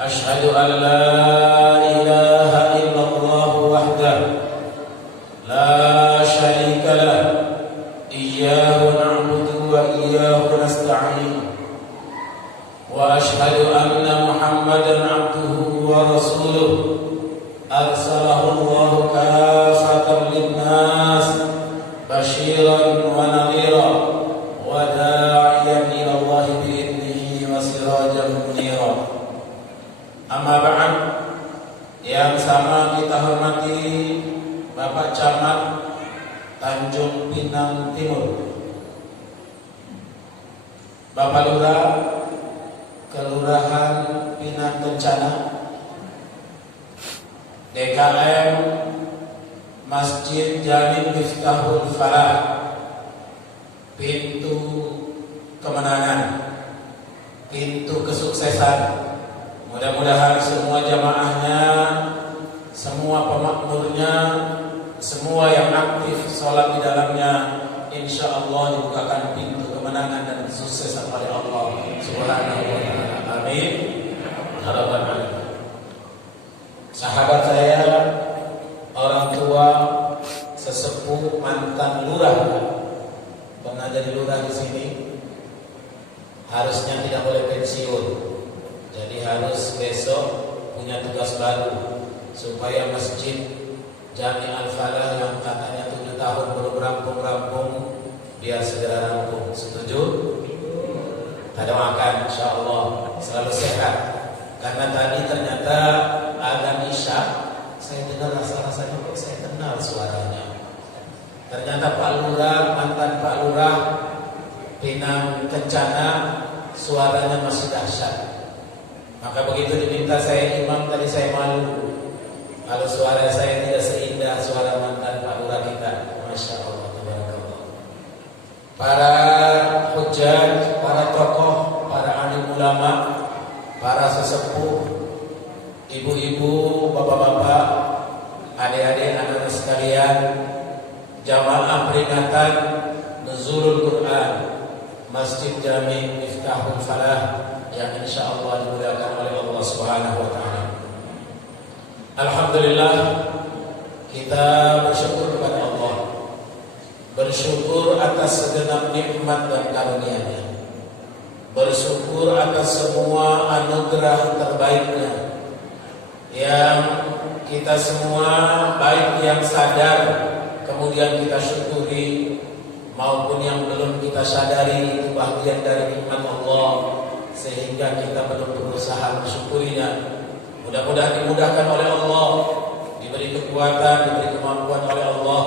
أشهد أن لا إله إلا الله وحده لا شريك له إياه نعبد وإياه نستعين وأشهد أن محمدا عبده ورسوله أرسله الله كافة للناس بشيرا ونذيرا وداعيا إلى الله بإذنه وسراجا منيرا. Amma ba'd, yang sama kita hormati Bapak Camat Tanjung Pinang Timur, Bapak Lurah Kelurahan Pinang Kencana, DKM Masjid Jami Miftahul Falah, pintu kemenangan, pintu kesuksesan. Mudah-mudahan semua jamaahnya, semua pemakmurnya, semua yang aktif sholat di dalamnya, insya Allah dibukakan pintu kemenangan dan kesuksesan oleh Allah Subhanahu wa Ta'ala. Amin. Harapan amin. Sahabat saya, orang tua, sesepuh, mantan lurah, pernah jadi lurah di sini, harusnya tidak boleh pensiun. Jadi harus besok punya tugas baru supaya masjid Jami Al-Falah yang katanya 7 tahun belum rampung-rampung, biar segera rampung. Setuju? Kita doakan insya Allah selalu sehat. Karena tadi ternyata azan Isya, saya dengar rasa-rasanya kok saya kenal suaranya. Ternyata Pak Lurah, mantan Pak Lurah Pinang Kencana, suaranya masih dahsyat. Maka begitu diminta saya imam, tadi saya malu kalau suara saya tidak seindah suara mantan Pak Lurah kita. Masya Allah, tabarakallah. Para hujjaj, para tokoh, para alim ulama, para sesepuh, ibu-ibu, bapak-bapak, adik-adik, anak-anak sekalian, jamaah peringatan Nuzulul Quran Masjid Jami Miftahul Falah yang insya Allah dimuliakan oleh Allah Subhanahu wa Ta'ala. Alhamdulillah, kita bersyukur kepada Allah, bersyukur atas segenap nikmat dan karunia-Nya, bersyukur atas semua anugerah terbaiknya yang kita semua, baik yang sadar kemudian kita syukuri maupun yang belum kita sadari, itu bagian dari nikmat Allah, sehingga kita perlu berusaha mensyukurinya. Mudah-mudahan dimudahkan oleh Allah, diberi kekuatan, diberi kemampuan oleh Allah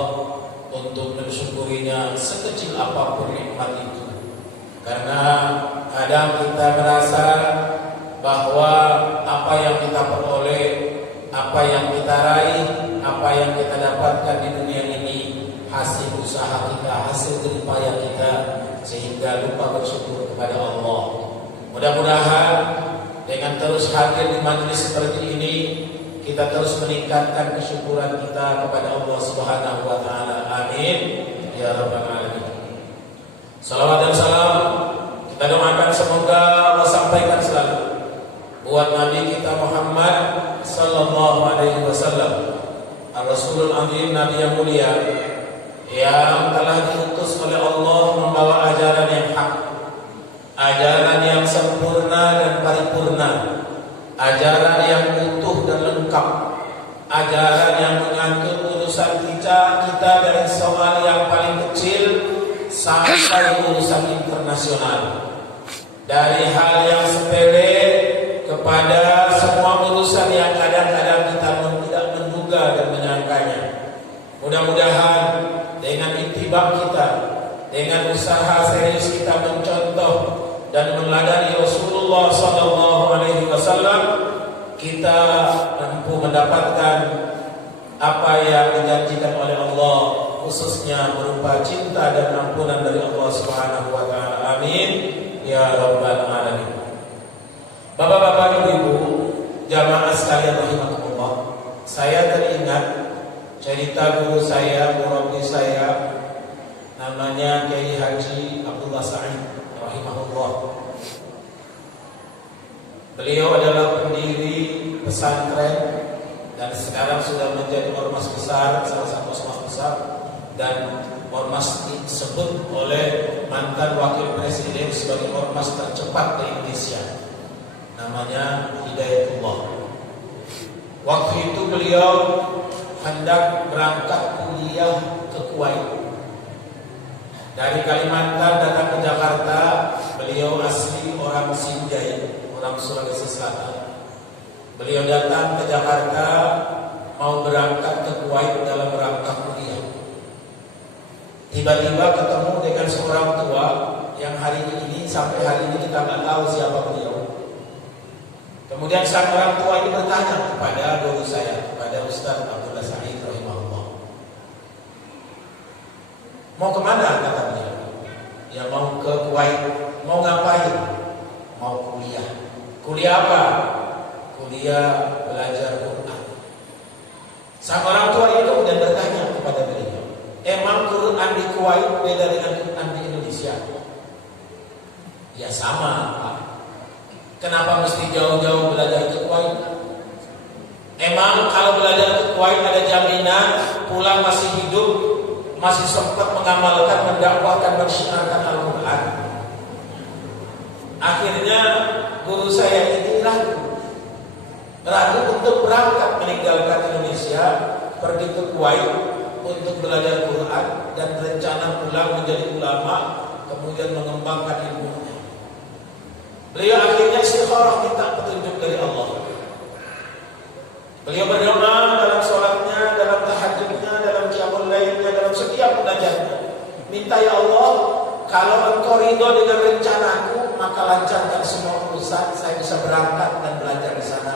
untuk mensyukurinya sekecil apapun nikmat itu. Karena kadang kita merasa bahwa apa yang kita peroleh, apa yang kita raih, apa yang kita dapatkan di dunia ini hasil usaha kita, hasil jeripaya kita, sehingga lupa bersyukur kepada Allah. Mudah-mudahan dengan terus hadir di majelis seperti ini, kita terus meningkatkan kesyukuran kita kepada Allah Subhanahu wa Ta'ala. Amin ya rabbal alamin. Salawat dan salam kita doakan semoga Allah sampaikan selalu buat Nabi kita Muhammad sallallahu alaihi wasallam, Ar-Rasulul Azim, Nabi yang mulia, yang telah diutus oleh Allah membawa ajaran yang hak, ajaran yang sempurna dan paripurna, ajaran yang utuh dan lengkap, ajaran yang mengatur urusan kita dari soal yang paling kecil sampai urusan internasional, dari hal yang sepele kepada semua urusan yang kadang-kadang kita tidak menduga dan menyangkanya. Mudah-mudahan dengan ittiba kita, dengan usaha serius kita mencontoh dan meneladani Rasulullah SAW, kita mampu mendapatkan apa yang dijanjikan oleh Allah, khususnya berupa cinta dan ampunan dari Allah Subhanahu wa Ta'ala. Amin ya rabbal alamin. Bapak-bapak, ibu-ibu, jamaah sekalian rahimakumullah, saya teringat cerita guru saya, murabbi saya, namanya Kiai Haji Abdullah Sa'id rahimahullah. Beliau adalah pendiri pesantren dan sekarang sudah menjadi ormas besar, salah satu ormas besar, dan ormas disebut oleh mantan wakil presiden sebagai ormas tercepat di Indonesia. Namanya Hidayatullah. Waktu itu beliau hendak berangkat kuliah ke Kuwait. Dari Kalimantan datang ke Jakarta. Beliau asli orang Sinjai, orang Sulawesi Selatan. Beliau datang ke Jakarta mau berangkat ke Kuwait dalam rangka kuliah. Tiba-tiba ketemu dengan seorang tua yang hari ini sampai hari ini kita nggak tahu siapa beliau. Kemudian sang orang tua ini bertanya kepada guru saya, kepada Ustaz Abdullah Sa'id rahimahullah. Mau kemana kata beliau? Ya mau ke Kuwait. Mau ngapain? Mau kuliah. Kuliah apa? Kuliah belajar Quran. Sang orang tua itu kemudian bertanya kepada beliau, emang Quran di Kuwait beda dengan Quran di Indonesia? Ya sama, Pak. Kenapa mesti jauh-jauh belajar ke Kuwait? Emang kalau belajar ke Kuwait ada jaminan pulang masih hidup, masih sempat mengamalkan, mendakwahkan, mensyiarkan Al-Quran? Akhirnya guru saya ini ragu untuk berangkat meninggalkan Indonesia, pergi ke Kuwait untuk belajar Quran dan rencana pulang menjadi ulama, kemudian mengembangkan ilmunya. Beliau akhirnya istikharah minta petunjuk dari Allah. Beliau berdoa dalam sholatnya, dalam tahajudnya, dalam qiyamul lailnya, dalam setiap munajatnya. Minta, ya Allah, kalau Engkau ridho dengan rencanaku, maka lancarkan semua urusan, saya bisa berangkat dan belajar di sana.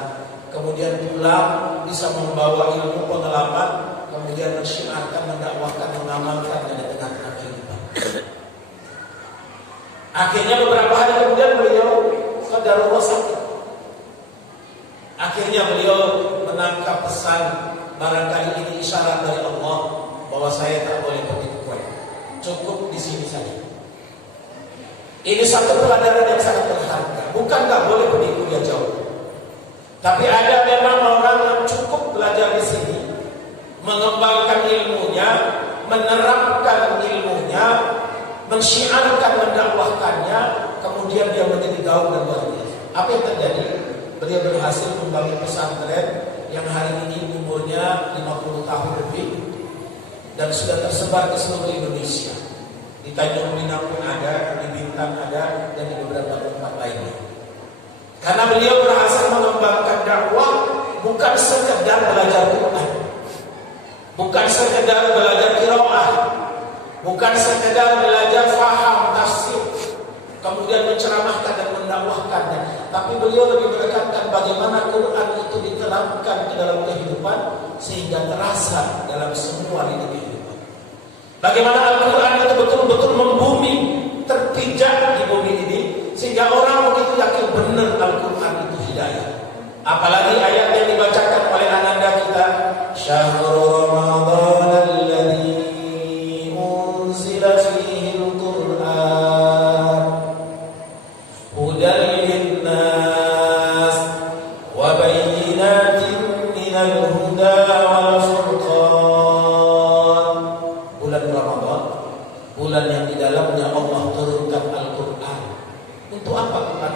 Kemudian pulang bisa membawa ilmu pengalaman, kemudian mensyiarkan, mendakwahkan, mengamalkan di tengah-tengah kehidupan. Akhirnya beberapa hari kemudian beliau qadarullah sakit. Akhirnya beliau menangkap pesan, barangkali ini isyarat dari Allah bahwa saya tak boleh pergi ke Kuwait, cukup di sini saja. Ini satu pelajaran yang sangat berharga. Bukan tak boleh pergi kuliah jauh, tapi ada memang orang yang cukup belajar di sini, mengembangkan ilmunya, menerapkan ilmunya, mensyiarkan, mendakwahkannya, kemudian dia menjadi gaul dan luar biasa. Apa yang terjadi? Beliau berhasil membangun pesantren yang hari ini umurnya 50 tahun lebih dan sudah tersebar ke seluruh Indonesia. Di Tanjung Pinang pun ada, di Bintan ada, dan di beberapa tempat lainnya. Karena beliau berhasil mengembangkan dakwah bukan sekedar belajar Quran, bukan sekedar belajar qiraah, bukan sekedar belajar faham tafsir, kemudian menceramahkan dan mendakwahkannya, tapi beliau lebih menekankan bagaimana Quran itu diterapkan ke dalam kehidupan sehingga terasa dalam semua lini kehidupan. Bagaimana Al-Quran itu betul-betul membumi, terpijak di bumi ini, sehingga orang begitu yakin benar Al-Quran itu hidayah. Apalagi ayat yang dibacakan oleh ananda kita, Syahrul Ramadan alladzi unzila fihi al-Quran hudan lin-nas wa bayyinatin minal huda wal furqan. Bulan Ramadan, bulan yang di dalamnya Allah turunkan Al-Quran. Untuk apa Quran?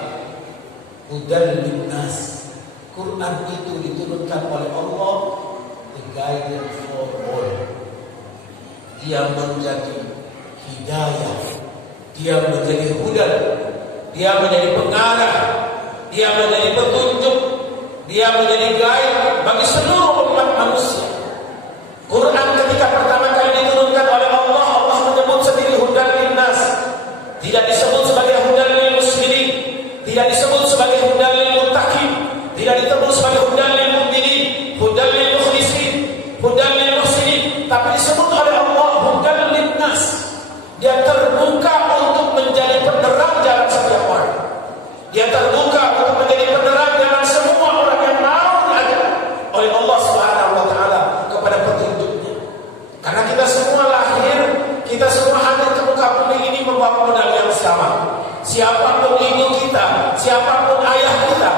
Hudan lin-nas. Quran itu diturunkan oleh Allah the guidance for all. Dia menjadi hidayah, dia menjadi hudan, dia menjadi pengarah, dia menjadi petunjuk, dia menjadi guide bagi seluruh umat manusia. Quran ketika pertama kali diturunkan oleh Allah, Allah menyebut sendiri hudan linnas, tidak disebut sebagai hudan lil muslimin, tidak disebut sebagai hudan lil muttaqin, tidak disebut sebagai hudan lil mu'minin, hudan lil mukhlisin, hudan lil muhsinin, tapi disebut oleh Allah hudan linnas. Dia terbuka untuk menjadi penerang jalan setiap orang. Dia terbuka untuk menjadi penerang jalan semua orang yang mau diajak oleh Allah Subhanahu wa taala kepada petunjuknya. Karena kita semua lahir, kita semua hadir ke muka bumi ini membawa modal yang sama. Siapapun ibu kita, siapapun ayah kita,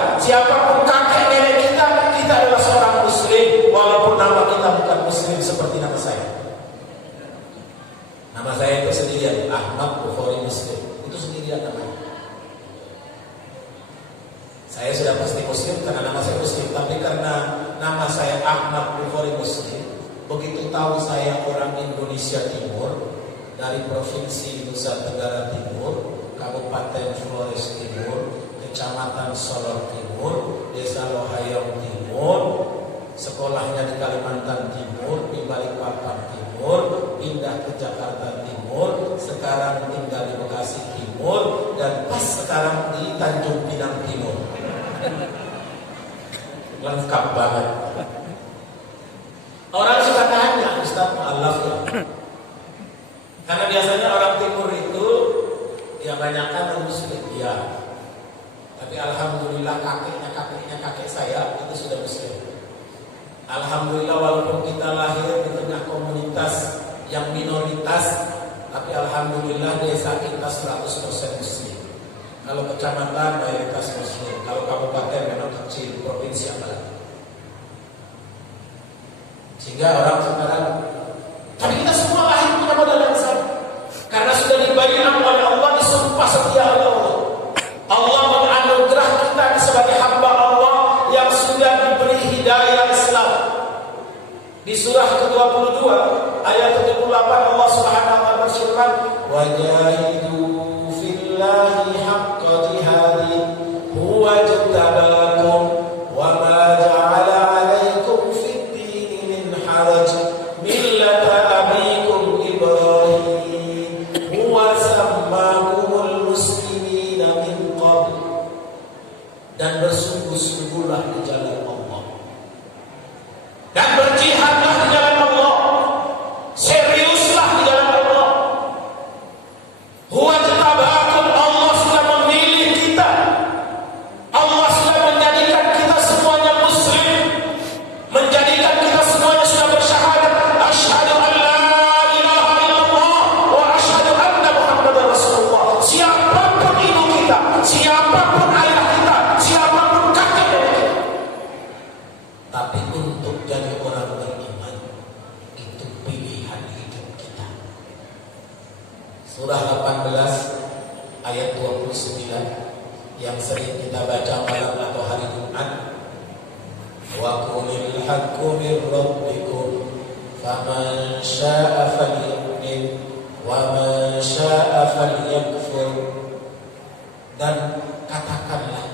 sendirian, Ahmad Bukhari Muslim. Itu sendirian namanya. Saya sudah pasti Muslim karena nama saya Muslim, tapi karena nama saya Ahmad Bukhari Muslim, begitu tahu saya orang Indonesia Timur dari Provinsi Nusa Tenggara Timur, Kabupaten Flores Timur, Kecamatan Solor Timur, Desa Lohayong Timur, sekolahnya di Kalimantan Timur, di Balikpapan Timur, pindah ke Jakarta Timur, sekarang tinggal di Bekasi Timur, dan pas sekarang di Tanjung Pinang Timur. Lengkap banget. Orang suka tanya, Ustaz maaf ya, karena biasanya orang Timur itu ya banyakkan non Muslim, ya. Tapi alhamdulillah kakek saya itu sudah Muslim. Alhamdulillah walaupun kita lahir di tengah komunitas yang minoritas, tapi alhamdulillah desa kita 100% Muslim. Kalau kecamatan mayoritas Muslim, kalau kabupaten memang kecil, provinsi yang lain. Sehingga orang sekarang, tapi kita semua lahir punya modal yang sama, karena sudah diberi oleh Allah, disumpah setia oleh Allah. Allah menganugerah kita sebagai hamba Allah yang sudah diberi hidayah Islam. Di surah ke-22 ayat ke-28 Allah Subhanahu wa taala berfirman, "Wajahidu fillahi haqqa jihadi huwa jtabakum wa ma ja'ala 'alaikum fid dini min haraj millata abikum Ibrahim huwa sammakumul muslimina min qabl." Dan bersungguh-sungguhlah di jalan Allah dan berjihadlah di jalan Allah, seriuslah di jalan Allah. Huwa jtabakum, Allah sudah memilih kita, Allah sudah menjadikan kita semuanya muslim, menjadikan kita semuanya sudah bersyahadat asyhadu an la ilaha illallah wa asyhadu anna muhammadar rasulullah. Siapapun ibu kita, siapapun ayah kita, siapapun kakek nenek kita, tapi untuk jadi orang beriman itu pilihan hidup kita. Surah 18 ayat 29 yang sering kita baca malam atau hari Jumat. Wa qulil haqqu mir rabbikum faman syaa'a falyu'min wa man syaa'a falyakfur. Dan katakanlah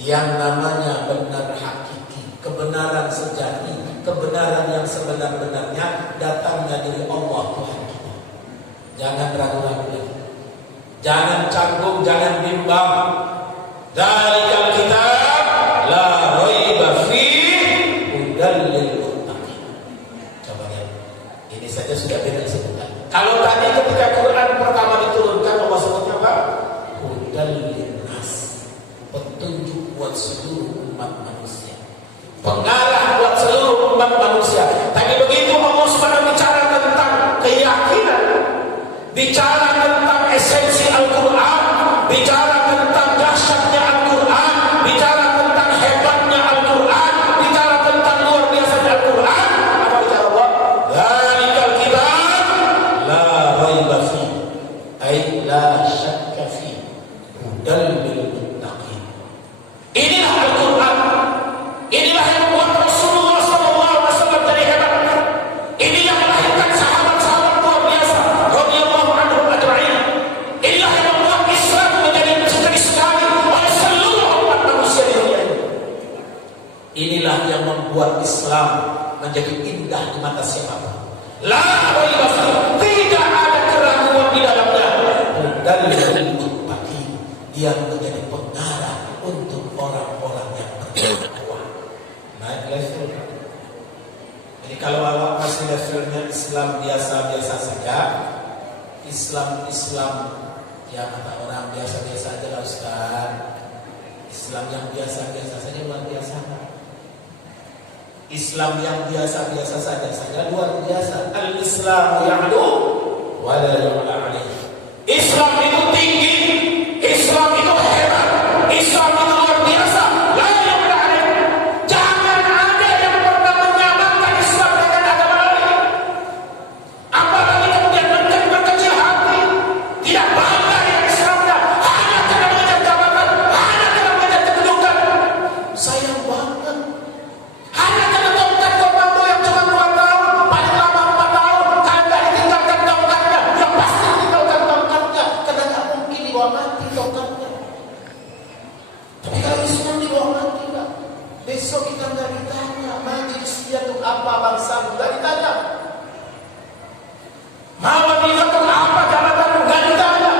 yang namanya benar hakiki, kebenaran sejati, kebenaran yang sebenar-benarnya datangnya dari Allah Tuhan kita. Jangan ragu-ragu lagi, jangan canggung, jangan bimbang. Dzalikal kitab la raiba fihi hudal lil muttaqin. Coba lihat, ini saja sudah beda sebutan. Kalau tadi ketika Quran pertama diturunkan Allah sebutnya apa? Hudal lin nas, petunjuk buat seluruh umat manusia, pengarah buat seluruh umat manusia. Tapi begitu Allah Subhanahu bicara tentang keyakinan, bicara tentang esensi Al-Quran, bicara tentang dahsyatnya Al-Quran, bicara tentang hebatnya Al-Quran, bicara tentang luar biasanya Al-Quran, apa bicara Allah? Dzalikal kitab la raiba fihi, ay la syakka fihi, hudal lil muttaqin. Inilah Al-Quran. Inilah yang membuat Rasulullah SAW jadi hebat. Ini yang melahirkan sahabat-sahabat luar biasa radhiyallahu anhum ajma'in. Inilah yang membuat Islam menjadi sekali oleh seluruh umat manusia di dunia ini. Inilah yang membuat Islam menjadi indah di mata siapapun. La raiba fihi, tidak ada keraguan di dalamnya. Dan lil muttaqin, dia menjadi pengarah untuk orang-orang yang bertakwa. Naik level. Jadi kalau awak masih levelnya Islam biasa-biasa saja, Islam ya kata orang biasa-biasa aja lah Ustaz. Islam yang biasa-biasa saja luar biasa. Islam yang biasa-biasa saja luar biasa. Al-Islam ya'lu wa la yu'la alaihi. Islam itu tinggi, Islam itu hebat, Islam itu luar biasa. La yu'la alaihi. Jangan ada yang pernah menyamakan Islam dengan agama lain. Apalagi kemudian berkecil hati, mati totalnya. Tapi kalau Islam dibawa mati enggak. Besok kita nggak ditanya majelisnya untuk apa, bangsa nggak ditanya. Mau kita untuk apa, jabatan nggak ditanya.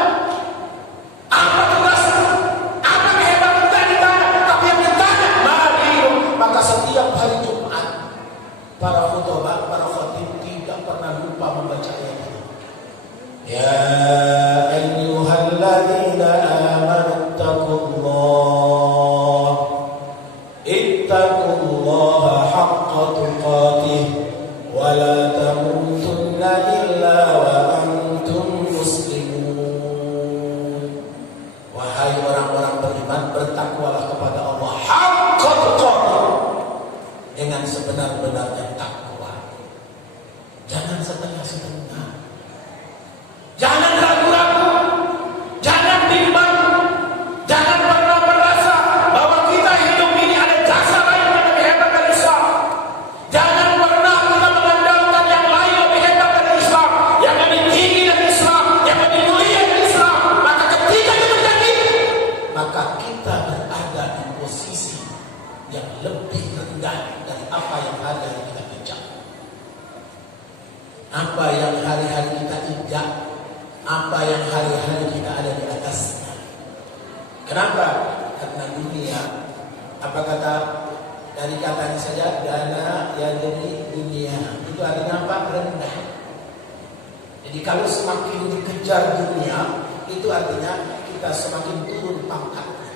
Apa tugasmu? Apa kehebatan nggak ditanya. Tapi yang ditanya mari. Maka setiap hari Jumat para khutbah, para khatib tidak pernah lupa membaca ayat ini. Ya ayyuhalladzina amanu taqullah ittaqullaha haqqa tuqatih wa la tamutunna illa wa antum muslimun. Wahai orang-orang beriman, bertakwalah kepada Allah haqqa tuqatih, dengan sebenar-benarnya takwa. Jangan setengah-setengah. Jangan ragu-ragu, jangan bimbang, jangan pernah merasa bahwa kita hidup ini ada jasa lain yang lebih hebat dari Islam. Jangan pernah kita mengandalkan yang lain lebih hebat dari Islam, yang lebih tinggi dari Islam, yang lebih mulia dari Islam. Maka ketika itu terjadi, maka kita berada di posisi yang lebih rendah dari apa yang ada yang kita injak. Apa yang hari-hari kita injak, apa yang hari-hari kita ada di atasnya. Kenapa? Karena dunia, apa kata dari katanya saja, dana ya jadi dunia, itu artinya apa? Rendah. Jadi kalau semakin dikejar dunia, itu artinya kita semakin turun pangkatnya,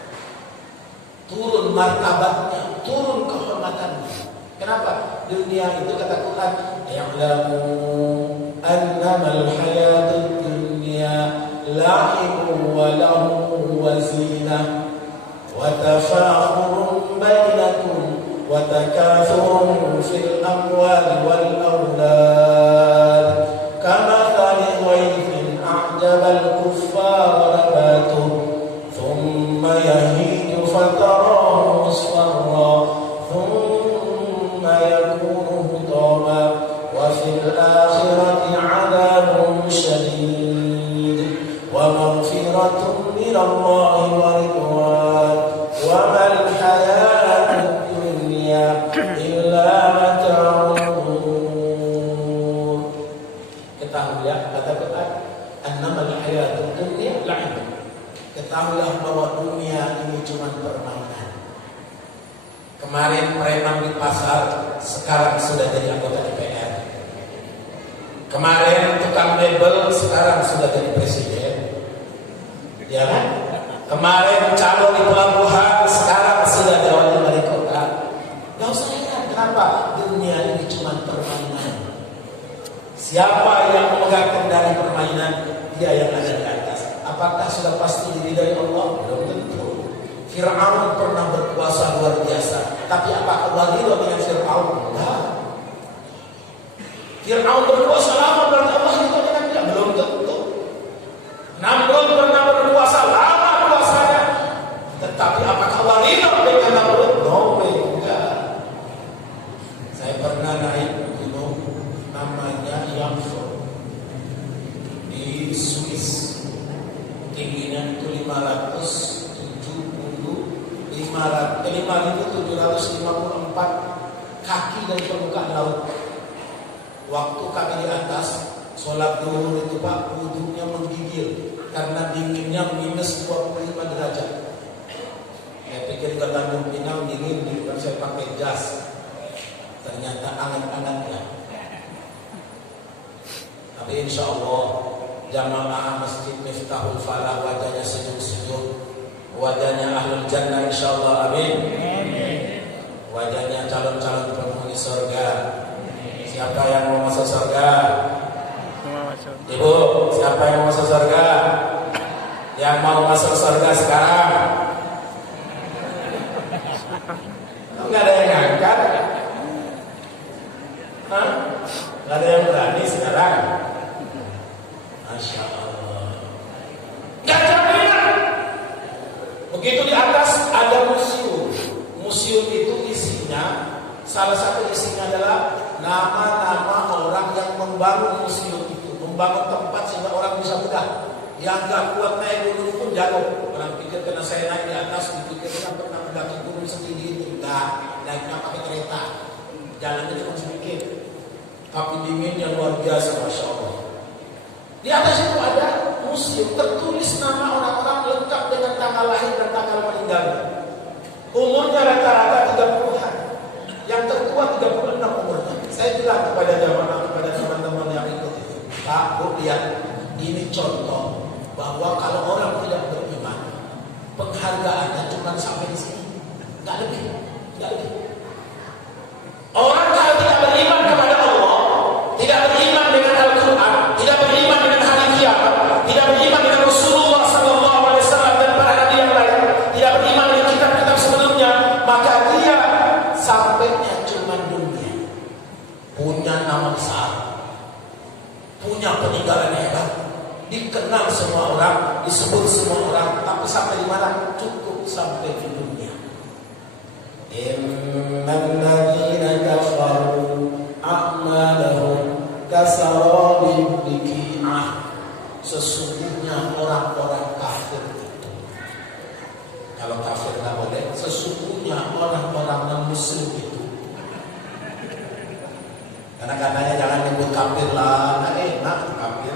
turun martabatnya, turun kehormatannya. Kenapa? Dunia itu kata Quran, ya'lamu annamal hayatud dunya la'ibun wa lahun wa zinah wa tafakhurun bainakum wa takathurun fil amwali wal awlad kamathali ghaythin a'jabal kuffara nabatuhu thumma yahiju fatarahu musfarra thumma yakunu hutama wa fil akhirati 'adabun shadid wa maghfiratun minallahi wa ridwan wa mal hayatud dunya illa mata'ul ghurur. Ketahuilah, kata Quran, annamal hayatud dunya la'ib. Ketahuilah bahwa dunia ini cuma permainan. Kemarin preman di pasar, sekarang sudah jadi anggota DPR. Kemarin tukang mebel, sekarang sudah jadi presiden. Ya kan? Kemarin calon di pelabuhan, sekarang sudah jadi wali kota. Gak usah heran, kenapa? Dunia ini cuma permainan. Siapa yang memegang kendali permainan, dia yang ada di atas. Apakah sudah pasti diridai Allah? Belum tentu. Fir'aun pernah berkuasa luar biasa, tapi apakah Allah ridho dengan Fir'aun? Enggak. Fir'aun berkuasa lama, berarti Allah ridho dengan dia? Belum tentu. Namrud pernah berkuasa lama kuasanya, tetapi apakah Allah ridho dengan Namrud? No way, enggak. Saya pernah naik gunung namanya Yamso di Swiss, tingginya itu 5.754 kaki dari permukaan laut. Waktu kami di atas sholat duhur itu Pak, wudhunya menggigil karena dinginnya minus 25 derajat. Saya pikir ke Tanjung Pinang dingin, bukan saya pakai jas. Ternyata anget-angetnya. Tapi insya Allah jamaah Masjid Miftahul Falah wajahnya sejuk-sejuk, wajahnya ahlul jannah insya Allah, amin. Wajahnya calon-calon penghuni surga. Siapa yang mau masuk surga? Ibu, siapa yang mau masuk surga? Yang mau masuk surga sekarang? Enggak ada yang ngangkat? Hah? Enggak ada yang berani sekarang? Masya Allah. Enggak jaminan. Begitu di atas ada museum. Museum itu isinya, salah satu isinya adalah nama-nama orang yang membangun museum itu, membangun tempat sehingga orang bisa mudah Yang nggak kuat naik gunung pun jatuh. Orang pikir karena saya naik di atas, dipikirkan pernah mendaki gunung setinggi itu. Enggak, naiknya pakai kereta. Jalannya cuma sedikit. Tapi dinginnya luar biasa, Masya Allah. Di atas itu ada museum tertulis nama orang-orang lengkap dengan tanggal lahir dan tanggal meninggalnya. Umurnya rata-rata 30-an. Yang tertua 36 umurnya. Saya bilang kepada teman-teman yang ikut itu, Pak, Bu, lihat, ini contoh bahwa kalau orang tidak beriman, penghargaannya cuma sampai di sini, nggak lebih. Orang kalau tidak beriman kepada Allah, tidak beriman dengan Al-Quran, tidak beriman dengan hari kiamat, tidak beriman dengan Rasulullah SAW dan para nabi yang lain, tidak beriman dengan kitab-kitab sebelumnya, maka dia sampainya cuma dunia. Punya nama besar, punya peninggalan hebat, dikenal semua orang, disebut semua orang, tapi sampai di mana? Cukup sampai di dunia. Innal ladzina kafaru a'malahum kasarabin biqi'ah. Sesungguhnya orang-orang kafir itu, kalau kafir nggak boleh, sesungguhnya orang-orang non-muslim itu. Karena katanya jangan nyebut kafir lah, nah enak kafir.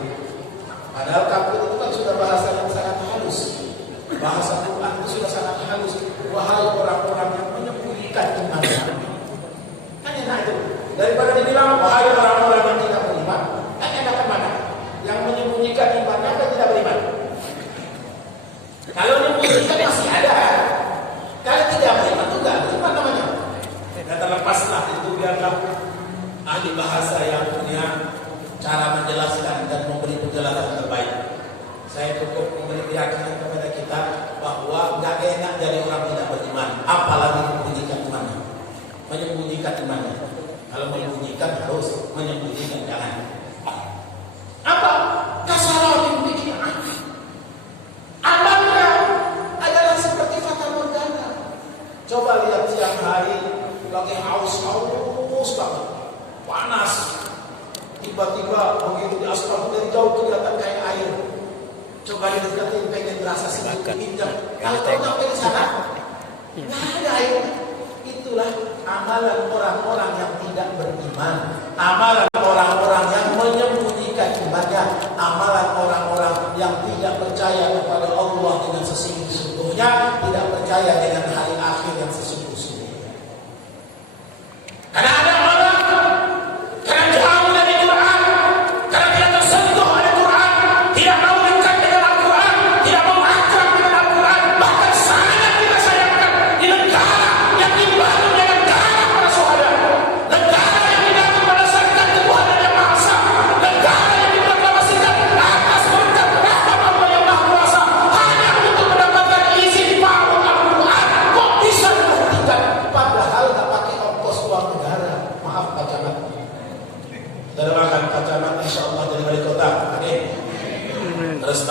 Padahal kafir itu kan sudah bahasa yang sangat halus. Bahasa Quran itu sudah sangat halus. Wahai orang-orang yang menyembunyikan imannya. Kan enak itu. Daripada dibilang wahai orang-orang yang tidak beriman, kan enak kemana? Yang menyembunyikan imannya atau tidak beriman? Kalau menyembunyikan masih ada. Kalau tidak beriman itu enggak beriman namanya. Dan terlepaslah itu biarlah ahli bahasa yang punya cara menjelaskan dan memberi penjelasan terbaik. Saya cukup memberi keyakinan kepada kita bahwa nggak enak jadi orang tidak beriman, apalagi menyembunyikan imannya. Menyembunyikan imannya. Kalau menyembunyikan harus, menyembunyikan jangan. Apa? Kasarabin biqi'ah. Amalnya adalah seperti fata morgana. Coba lihat siang hari lagi haus banget, panas. Tiba-tiba begitu di aspal dari jauh kelihatan kayak air. Coba didekatin pengen rasa sedikit injak. Kalau kau sampai di sana, nggak ada air. Itulah amalan orang-orang yang tidak beriman. Amalan orang-orang yang menyembunyikan imannya. Amalan orang-orang yang tidak percaya kepada Allah dengan sesungguh-sungguhnya, tidak percaya dengan hari akhir yang sesungguh-sungguhnya. Karena ada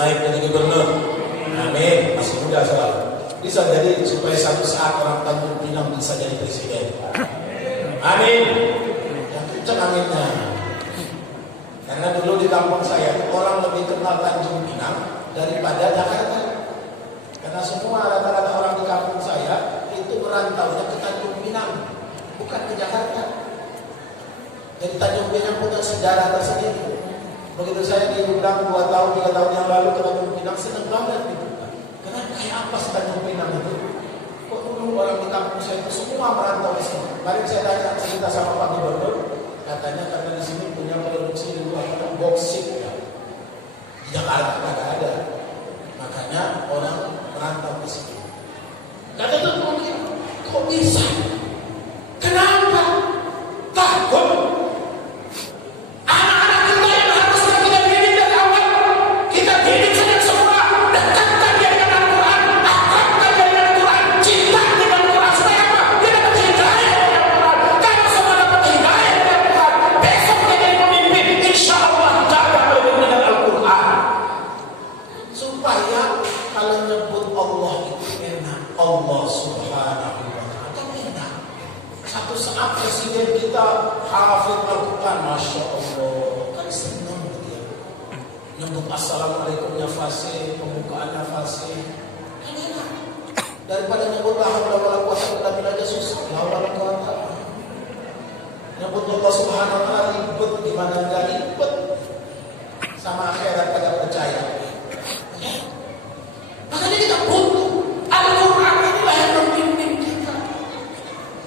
naik jadi gubernur, amin, masih muda soal. Bisa jadi supaya satu saat orang Tanjung Pinang bisa jadi presiden, amin. Yang kencang aminnya. Karena dulu di kampung saya orang lebih kenal Tanjung Pinang daripada Jakarta. Karena semua rata-rata orang di kampung saya itu merantaunya ke Tanjung Pinang, bukan ke Jakarta. Jadi Tanjung Pinang punya sejarah tersendiri. Begitu saya diundang 2 tahun, 3 tahun yang lalu ke Tanjung Pinang, senang banget gitu. Karena kayak apa sih Tanjung Pinang itu? Kok dulu orang di kampung saya itu semua merantau di sini. Mari saya tanya cerita sama Pak Gubernur, katanya karena di sini punya produksi dulu boksit ya. Di Jakarta nggak ada, makanya orang merantau di sini. Kata itu mungkin, kok bisa? Kenapa? Takut. Nyebut assalamualaikumnya fasih, pembukaannya fasih. Kan enak. Daripada nyebut la haula wala quwwata illa billah aja susah. La haula wala quwwata. Nyebut Allah Subhanahu wa taala ribet, gimana enggak ribet. Sama akhirat kagak percaya. Makanya kita butuh Al-Quran, inilah yang membimbing kita.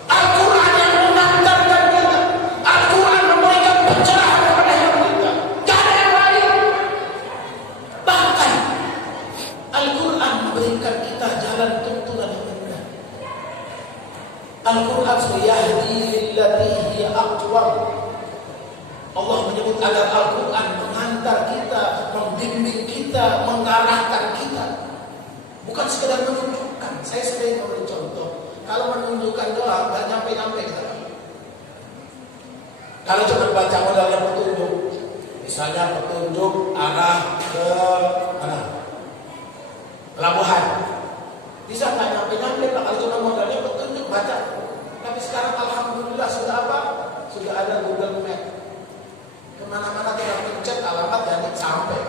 Al-Quran yang mengantarkan kita. Al-Quran memberikan pencerahan kepada hidup kita. Gak ada yang lain. Bahkan Al-Quran memberikan kita jalan tuntunan yang benar. Al-Quran yahdi lillati hiya aqwam. Allah menyebut agar Al-Quran mengantar kita, membimbing kita, mengarahkan kita. Bukan sekedar menunjukkan. Saya sering memberi contoh. Kalau menunjukkan doang, nggak nyampe-nyampe kita. Kalau cuma baca modalnya petunjuk, misalnya petunjuk arah ke mana? Pelabuhan. Bisa nggak nyampe-nyampe kalau cuma modalnya petunjuk baca. Tapi sekarang alhamdulillah sudah apa? Sudah ada Google Map. Kemana-mana tinggal pencet alamat dan sampai.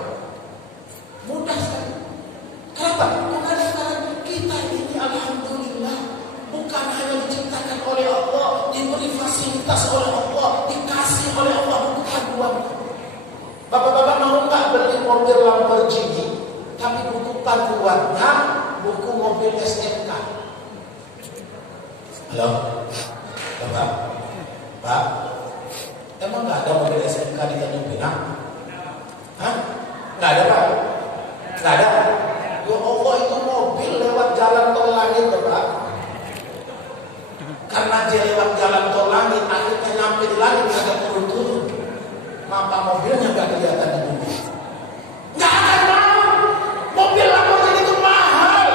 Mudah sekali. Kenapa? Karena sekarang kita ini alhamdulillah bukan hanya diciptakan oleh Allah, diberi fasilitas oleh Allah, dikasih oleh Allah buku panduan. Bapak-bapak mau nggak beli mobil Lamborghini, tapi buku panduannya buku mobil SMK? Halo, Bapak, Pak, emang nggak ada mobil SMK di Tanjung Pinang? Hah? Nggak ada, Pak? Nggak ada. Ya Allah, itu mobil lewat jalan tol langit, Pak. Karena dia lewat jalan tol langit, akhirnya nyampe di langit, agak turun-turun. Maka mobilnya gak kelihatan di bumi. Gak akan mau. Mobil Lamborghini itu mahal,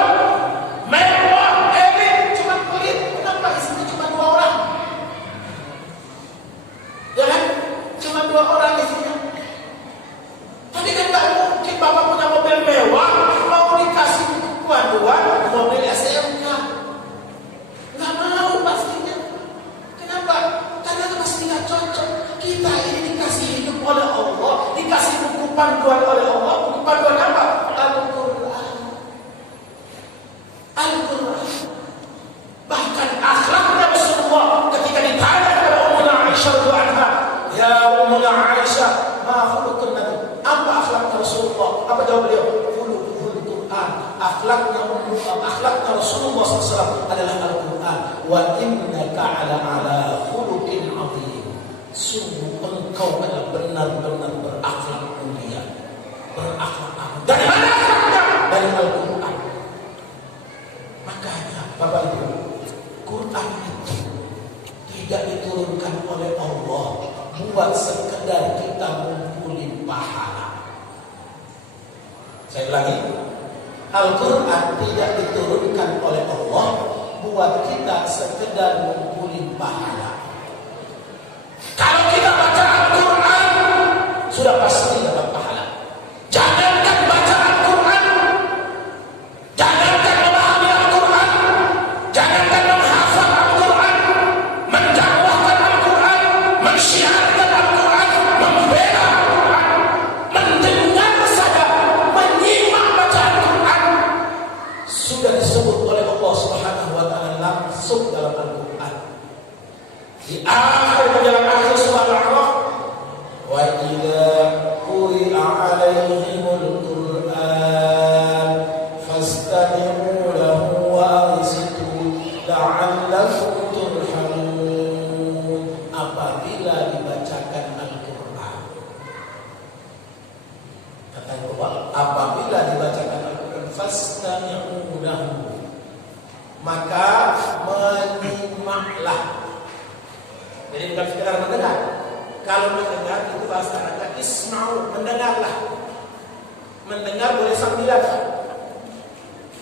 mewah, elit, cuma pelit. Kenapa isinya cuma 2 orang? Ya kan? Cuma 2 orang isinya. Tapi kan gak mungkin Bapak punya mobil mewah dikasih panduan mobil SMK. Nggak mau pastinya. Kenapa? Karena itu pasti nggak cocok. Kita ini dikasih hidup oleh Allah, dikasih buku panduan oleh Allah. Buku panduan apa? Al-Quran. Al-Quran. Bahkan akhlaknya Rasulullah ketika ditanya kepada Ummuna Aisyah radhiyallahu anha, ya Ummuna Aisyah, ma khuluqun nabi? Apa akhlaknya Rasulullah? Apa jawab beliau? Akhlaknya Rasulullah SAW adalah Al-Quran. Wa innaka ala khuluqin azim. Sungguh engkau adalah benar-benar berakhlak mulia, berakhlak agung. Dari mana akhlaknya? Dari Al-Quran. Makanya Bapak Ibu, Quran itu tidak diturunkan oleh Allah buat sekedar kita ngumpulin pahala. Saya ulangi, Al-Quran tidak diturunkan oleh Allah buat kita sekedar ngumpulin pahala. Kalau kita baca Al-Quran, sudah pasti dapat pahala. Jangankan baca Al-Quran, jangankan memahami Al-Quran, jangankan menghafal Al-Quran, mendakwahkan Al-Quran, mensyiarkan Al-Quran, membela Al-Quran, mendengar saja, menyimak bacaan Al-Quran, sudah disebut oleh Allah Subhanahu wa taala langsung dalam Al-Quran. Di akhir menjelang akhir surah Al-A'raf, wa idza quri'a 'alaihimul Qur'an fastami'u lahu wa ansitu la'allakum turhamun. Apabila dibacakan Al-Quran, kata Allah, apabila dibacakan Al-Quran fastami'u lahu, maka menyimaklah. Jadi bukan sekedar mendengar. Kalau mendengar itu bahasa kata isma'u, mendengarlah. Mendengar boleh sambilan.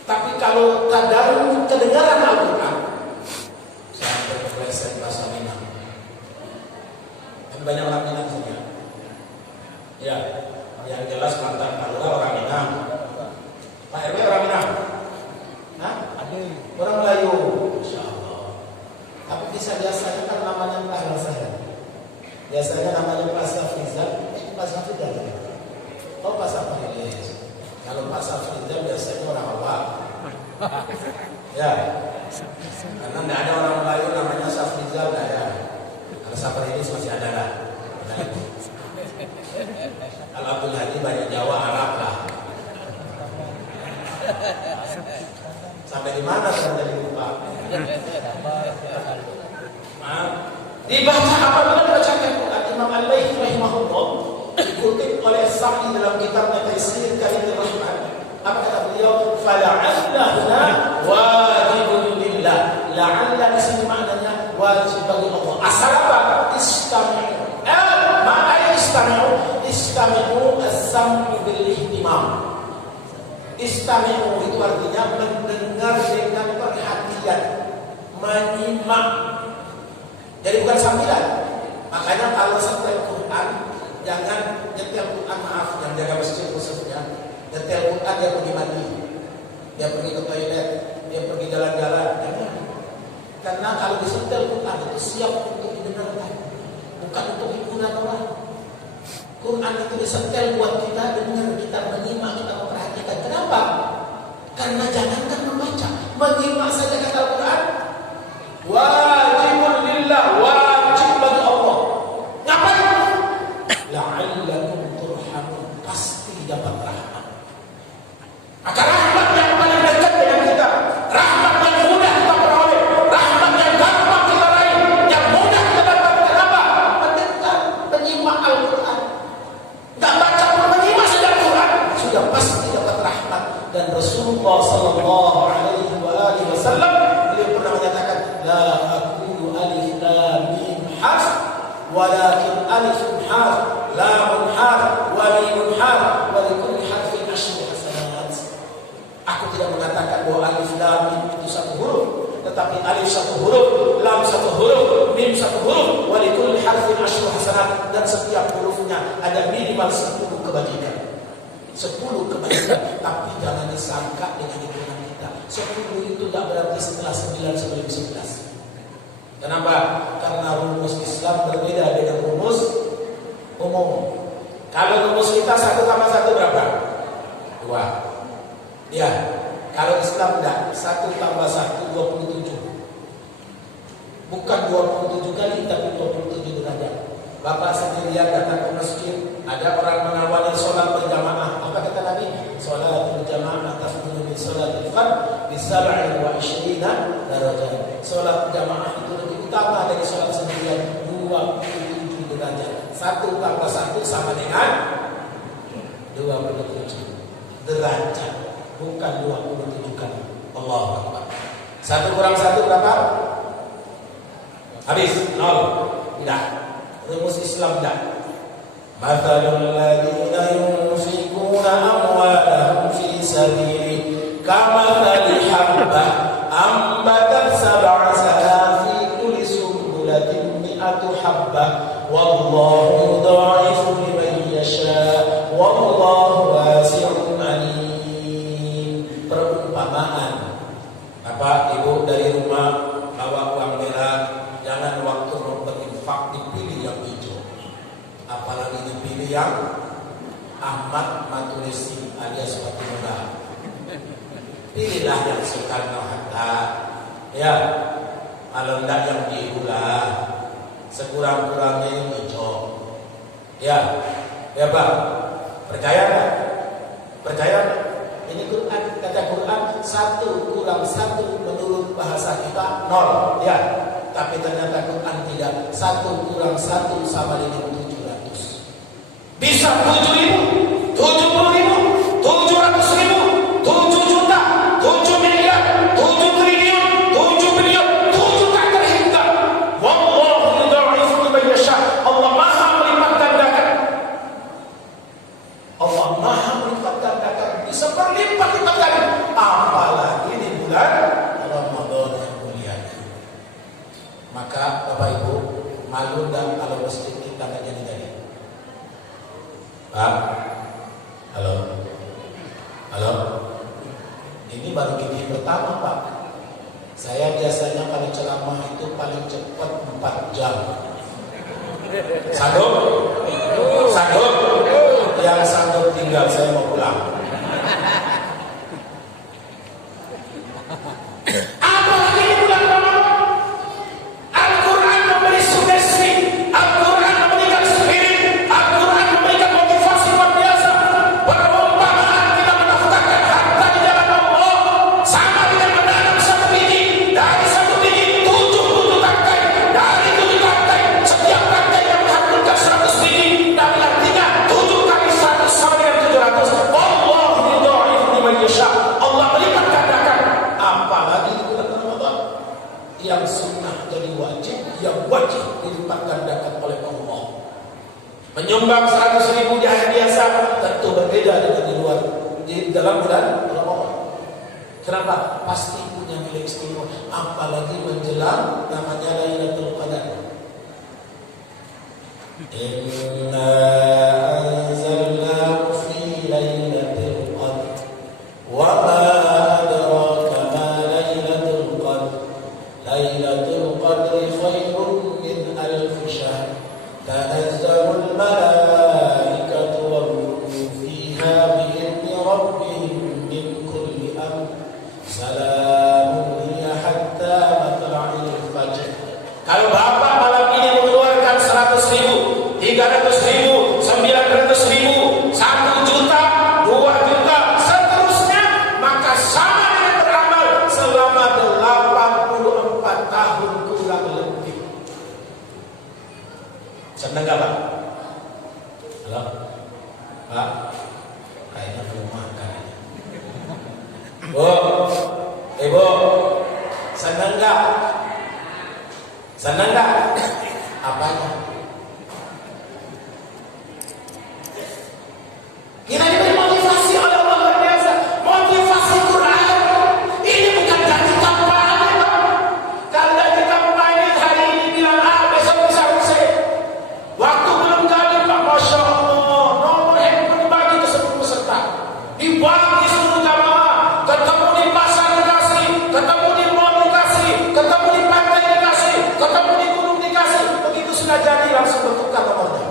Tapi kalau tadarus kedengaran Al-Quran, sampai kepleset bahasa Minang. Kan banyak orang Minang saja. Ya, yang jelas mantan Pak Lurah orang Minang. Pak RW orang Minang. Hah? Orang Melayu. Insya Allah. Tapi biasanya kan namanya Pak saya. Biasanya namanya Pak Safrizal, Pak Safrizal. Oh Pak Safrilis. Kalau Pak Safrilis biasanya orang awam. Ya. Karena tidak ada orang Melayu namanya Safrizal, tidak ada. Kalau Safrilis masih ada lah. Kalau Abdul Hadi banyak Jawa, Arab lah. Sampai di mana saya jadi lupa? Dibaca apabila dibacakan Quran. Imam Al-Layth rahimahullah dikutip oleh Sa'di dalam kitabnya Taisir Karimur Rahman. Apa kata beliau? Fala'allahuna wajibun lillah. La'alla di sini maknanya wajib bagi Allah. Asal apa? Istami'u. Ma'ai istami'u. Istami'u as-sam'u bil-ihtimam. Istami'u itu artinya mendengar dengan perhatian, menyimak. Jadi bukan sambilan. Makanya kalau setel Quran, jangan nyetel Quran, maaf, yang jaga masjid khususnya, nyetel Quran dia pergi mandi, dia pergi ke toilet, dia pergi jalan-jalan. Jangan. Karena kalau disetel Quran itu siap untuk didengarkan, bukan untuk hiburan orang. Quran itu disetel buat kita dengar, kita menyimak, kita memperhatikan. Kenapa? Karena jangankan membaca, menyimak saja kata Al-Quran. Wajibun lillah, wajib bagi Allah. Ngapain? La'allakum turhamun, pasti dapat rahmat. Maka rahmat yang paling dekat dengan kita, rahmat yang mudah kita peroleh, rahmat yang gampang kita raih, yang mudah kita dapat. Kenapa? Mendengar, menyimak Al-Quran. Tak baca pun menyimak saja Al-Quran, sudah pasti dapat rahmat. Dan Rasulullah sallallahu alaihi wasallam beliau pernah menyatakan, la aqulu alif lam mim harf walakin alif harf lam harf wa mim harf wa likulli harfin ashru hasanat. Aku tidak mengatakan bahwa alif lam mim itu satu huruf, tetapi alif satu huruf, lam satu huruf, mim satu huruf, wa likulli harfin ashru hasanat, dan setiap hurufnya ada minimal 10 kebajikan. 10 kebaikan, tapi jangan disangka dengan hitungan kita. 10 itu tak berarti setelah 9 sebelum 11. Kenapa? Karena rumus Islam berbeda dengan rumus umum. Kalau rumus kita 1 tambah 1 berapa? 2. Ya. Kalau Islam tidak, 1 tambah 1 27. Bukan 27 kali, tapi 27 derajat. Bapak sendirian datang ke masjid, ada orang mengawali sholat berjamaah. Apa kata Nabi? Sholatul jamaah tafdulu min sholatil fard bi 27 darajat. Sholat jamaah itu lebih utama dari sholat sendirian, 27 derajat. 1 tambah 1 sama dengan 27 derajat, bukan 27 kali. Allahu Akbar. 1 kurang 1 berapa? Habis 0. Tidak. Rumus Islam dah. Mathalul ladzina yunfikuna amwalahum fi sabili kamathali habbah ambatat sab'a sanabila fi kulli sunbulatin mi'atu habbah wallahu yudha'ifu liman yasha wallahu wasi'un alim. Perumpamaan. Bapak Ibu dari rumah bawa uang merah, jangan waktu berinfak dipilih yang hijau, apalagi dipilih yang Ahmad Maturisi alias Batu Muda. Pilihlah yang Soekarno Hatta, ya. Kalau tidak yang diulah, sekurang-kurangnya yang hijau, ya. Ya Pak, percaya tak? Percaya? Ini Quran, kata Quran 1 kurang 1 menurut bahasa kita 0, ya. Tapi ternyata Quran tidak. 1 kurang 1 sama dengan 700. Bisa 7.000, 70.000, 700.000, 7 juta, 7 miliar, 7 triliun, 7 bilion, 7 tak terhingga. Wallahu yudha'ifu liman yasha. Allah Maha melipat gandakan. Allah Maha melipat gandakan. Bisa berlipat-lipat kali. Apalagi di bulan Ramadan yang mulia. Maka Bapak Ibu, malu dan kalau masjid kita tak jadi-jadi. Pak, halo, halo. Ini baru gigi pertama Pak. Saya biasanya kalau ceramah itu paling cepat 4 jam. Sanggup? Sanggup? yang sanggup tinggal, saya mau pulang. Apalagi di bulan Ramadan, Al-Quran memberi sugesti, Al-Quran memberikan spirit, Al-Quran memberikan motivasi luar biasa. Perumpamaan kita menafkahkan harta di jalan Allah sama dengan menanam satu biji. Dari satu biji 77 tangkai, dari 7 tangkai setiap tangkai yang menghasilkan 100 biji, dan artinya 7 kali 100 sama dengan 700. Allah yudha'ifu liman yasha. Allah melipat gandakan. Apalagi di bulan Ramadan yang sunnah jadi wajib, yang wajib dilipat gandakan oleh Allah. Menyumbang 100.000 di hari biasa tentu berbeda dengan di dalam bulan Ramadan. Kenapa? Pasti punya nilai istimewa. Apalagi menjelang namanya Lailatul Qadar. Inna anzalnahu fi Lailatul Qadar. Wa ma adraka ma Lailatul Qadar. Lailatul Qadri khairun min alf syahr. Tanazzalul malaikatu war-ruhu fiha bi'izni rabbihim min kulli amr. Salamun hiya hatta matla'il fajr. Kalau Bapak malam ini mengeluarkan 100.000, 300.000, 900.000, 1 juta, 2 juta, seterusnya, maka sama dengan beramal selama 84 tahun kurang lebih. Senang gak Pak? Halo? Pak? Kayaknya belum makan. Bu, Ibu, senang gak? Senang gak? Apanya? Kita diberi motivasi oleh Allah luar biasa. Motivasi Quran. Ini bukan janji kampanye, Pak. Kalau janji kampanye hari ini bilang A, besok bisa C. Waktu belum jadi, Pak, Masya Allah, nomor handphone dibagi ke 10 peserta, dibagi seluruh jamaah, ketemu di pasar dikasih, ketemu di mall dikasih, ketemu di pantai dikasih, ketemu di gunung dikasih. Begitu sudah jadi langsung bertukar nomornya.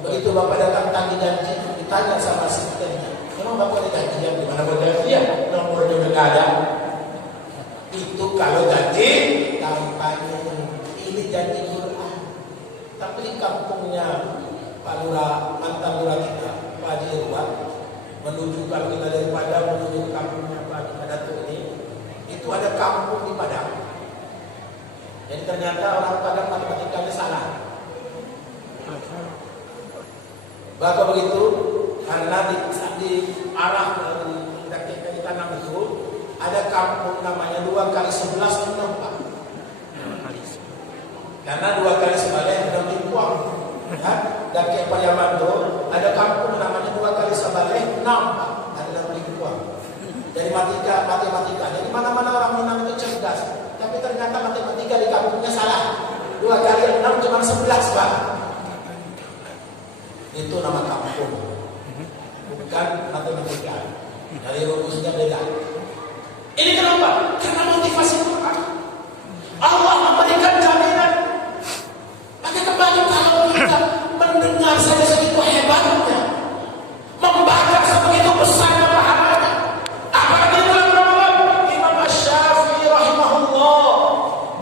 Begitu Bapak datang tadi janji, ditanya sama asistennya, memang Bapak ada janjian di mana janjian? Nomornya udah nggak ada. Itu kalau janji kampanye, ini janji Quran. Tapi di kampungnya Pak Lurah, mantan Lurah kita, Pak Haji Irwan, menuju kalau kita dari Padang menuju kampungnya Pak Haji Datuk ini, itu ada kampung di Padang. Jadi ternyata orang Padang matematikanya salah. Bahkan begitu, karena di arah dari tanah itu ada kampung namanya 2 kali 11 6, Pak. Karena 2 kali 11 6 Tipuang. Dan ke Pariaman itu ada kampung namanya 2 kali 11 6, Pak. Ada 6 Tipuang. Jadi matematika. Jadi mana-mana orang Minang itu cerdas. Tapi ternyata matematika di kampungnya salah. 2 kali 6 cuma 11, Pak. Itu nama kampung, bukan matematika. Dari rumusnya beda. Ini kenapa? Karena motivasi Quran. Allah memberikan jaminan. Maka kembali kalau kita mendengar saja segitu hebatnya, membaca sebegitu besarnya pahalanya. Apalagi bulan Ramadan, Imam Asy-Syafi'i rahimahullah,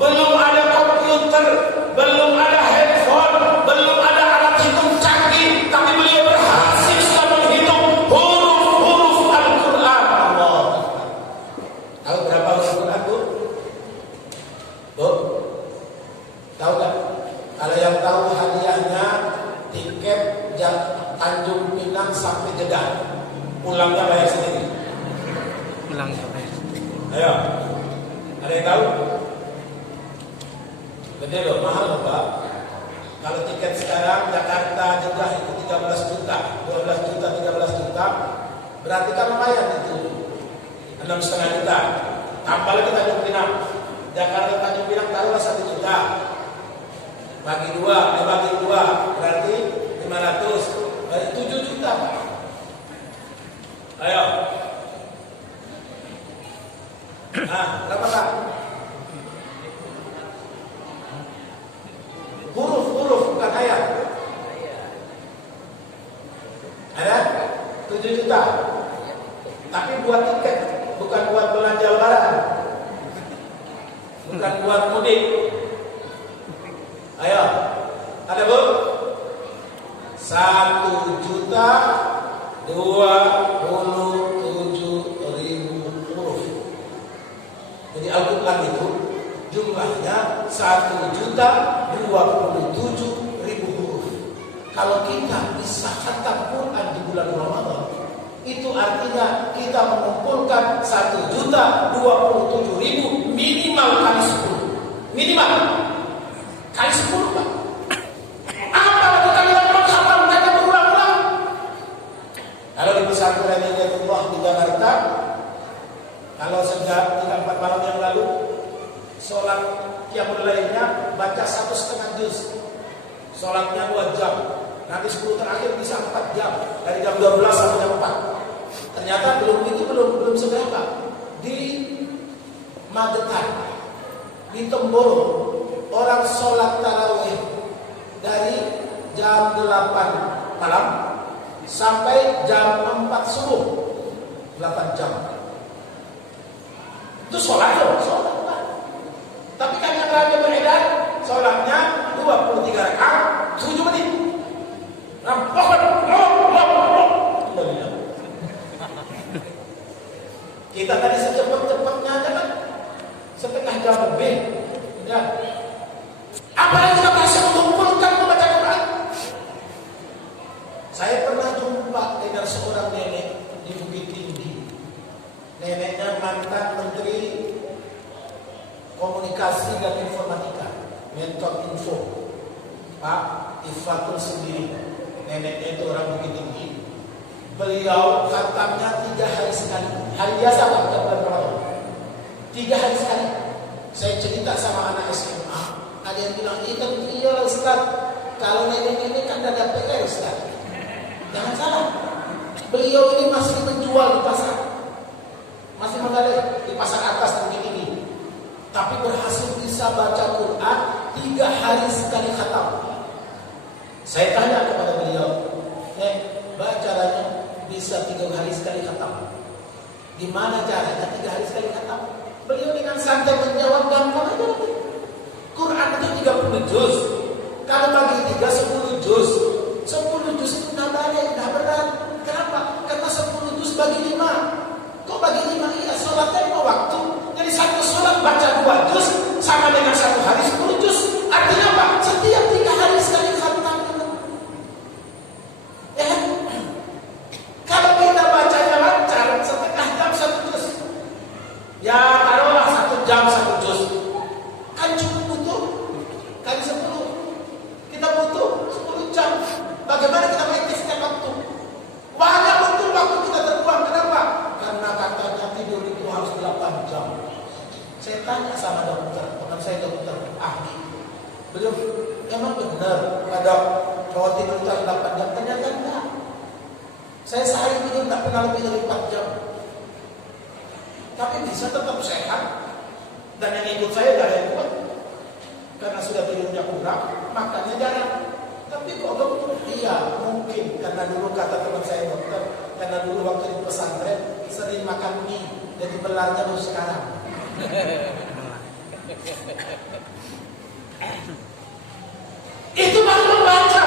belum ada komputer, belum ada handphone, belum ada alat hitung canggih, tapi beliau berhasil sudah menghitung huruf-huruf Al-Quran. Allah. Tahu berapa huruf Al-Quran, Bu? Bu? Tahu gak? Kalau yang tahu hadiahnya tiket Tanjung Pinang sampai Jeddah. Pulangnya bayar sendiri. Pulangnya bayar. Ayo. Ada yang tahu? Gede loh, mahal loh, Pak. Kalau tiket sekarang Jakarta Jeddah itu 13 juta, 12 juta, 13 juta, berarti kan lumayan itu 6,5 juta. Tambah lagi Tanjung Pinang. Jakarta Tanjung Pinang taruhlah 1 juta. Bagi 2 berarti 500, berarti 7 juta, Pak. Ayo. Berapa, Pak? Huruf bukan ayat. Jadi Al-Quran itu jumlahnya 1.027.000 huruf. Kalau kita bisa khatam Quran di bulan Ramadan, itu artinya kita mengumpulkan 1.027.000 minimal kali 10. Minimal kali 10, Pak. Apa lagi kalian menghatam hanya berulang-ulang? Kalau di pesantren Hidayatullah di Jakarta, kalau sejak 3-4 malam yang lalu sholat qiyamul lailnya baca 1,5 juz. Sholatnya 2 jam. Nanti 10 terakhir bisa 4 jam. Dari jam 12 sampai jam 4. Ternyata belum seberapa. Di Magetan, di Temboro, orang sholat tarawih dari jam 8 malam sampai jam 4 subuh, 8 jam. Itu sholat. Tapi kan yang lagi beredar sholatnya 23 rakaat 7 menit. Kita tadi secepat-cepatnya aja kan, setengah jam lebih. Ya. Apalagi kita masih mengumpulkan membaca Quran. Saya pernah jumpa dengan seorang nenek di Bukit Tinggi. Neneknya mantan Menteri Komunikasi dan Informatika, Menkominfo, Pak Ifatul sendiri. Neneknya itu orang Bukit Tinggi. Beliau khatamnya 3 hari sekali. Hari biasa Pak, 3 hari sekali. Saya cerita sama anak SMA, ada yang bilang, iya Ustaz, kalau nenek-nenek kan ada PR Ustaz. Jangan salah, beliau ini masih menjual di pasar, masih menggadai di pasar atas Bukit Tinggi. Tapi berhasil bisa baca Quran 3 hari sekali khatam. Saya tanya kepada beliau, Mbak caranya bisa 3 hari sekali khatam? Gimana caranya 3 hari sekali khatam? Beliau dengan santai menjawab, gampang aja. Quran itu 30 juz. Kalau bagi 3, 10 juz. 10 juz itu udah berat. Kenapa? Karena 10 juz bagi 5. Kok bagi 5? Iya, sholatnya 5 waktu. Jadi satu sholat baca 2 juz sama dengan 1 hari 10 juz. Artinya apa? Setiap 3 hari sekali khatam. Kalau kita bacanya lancar, setengah jam 1 juz. Ya taruhlah 1 jam 1 juz. Kan cukup butuh kali 10. Kita butuh 10 jam. Bagaimana kita mengaktifkan waktu? Banyak betul waktu kita terbuang. Kenapa? Karena katanya tidur itu harus 8 jam. Saya tanya sama dokter, teman saya dokter ahli. Beliau, emang benar ada kalau tidur itu 8 jam? Ternyata enggak. Saya sehari tidur enggak pernah lebih dari 4 jam. Tapi bisa tetap sehat. Dan yang ikut saya gak ada yang kuat. Karena sudah tidurnya kurang, makannya jarang. Tapi kok dokter? Iya, mungkin. Karena dulu kata teman saya dokter, karena dulu waktu di pesantren sering makan mie. Jadi belarnya baru sekarang. Itu baru membaca.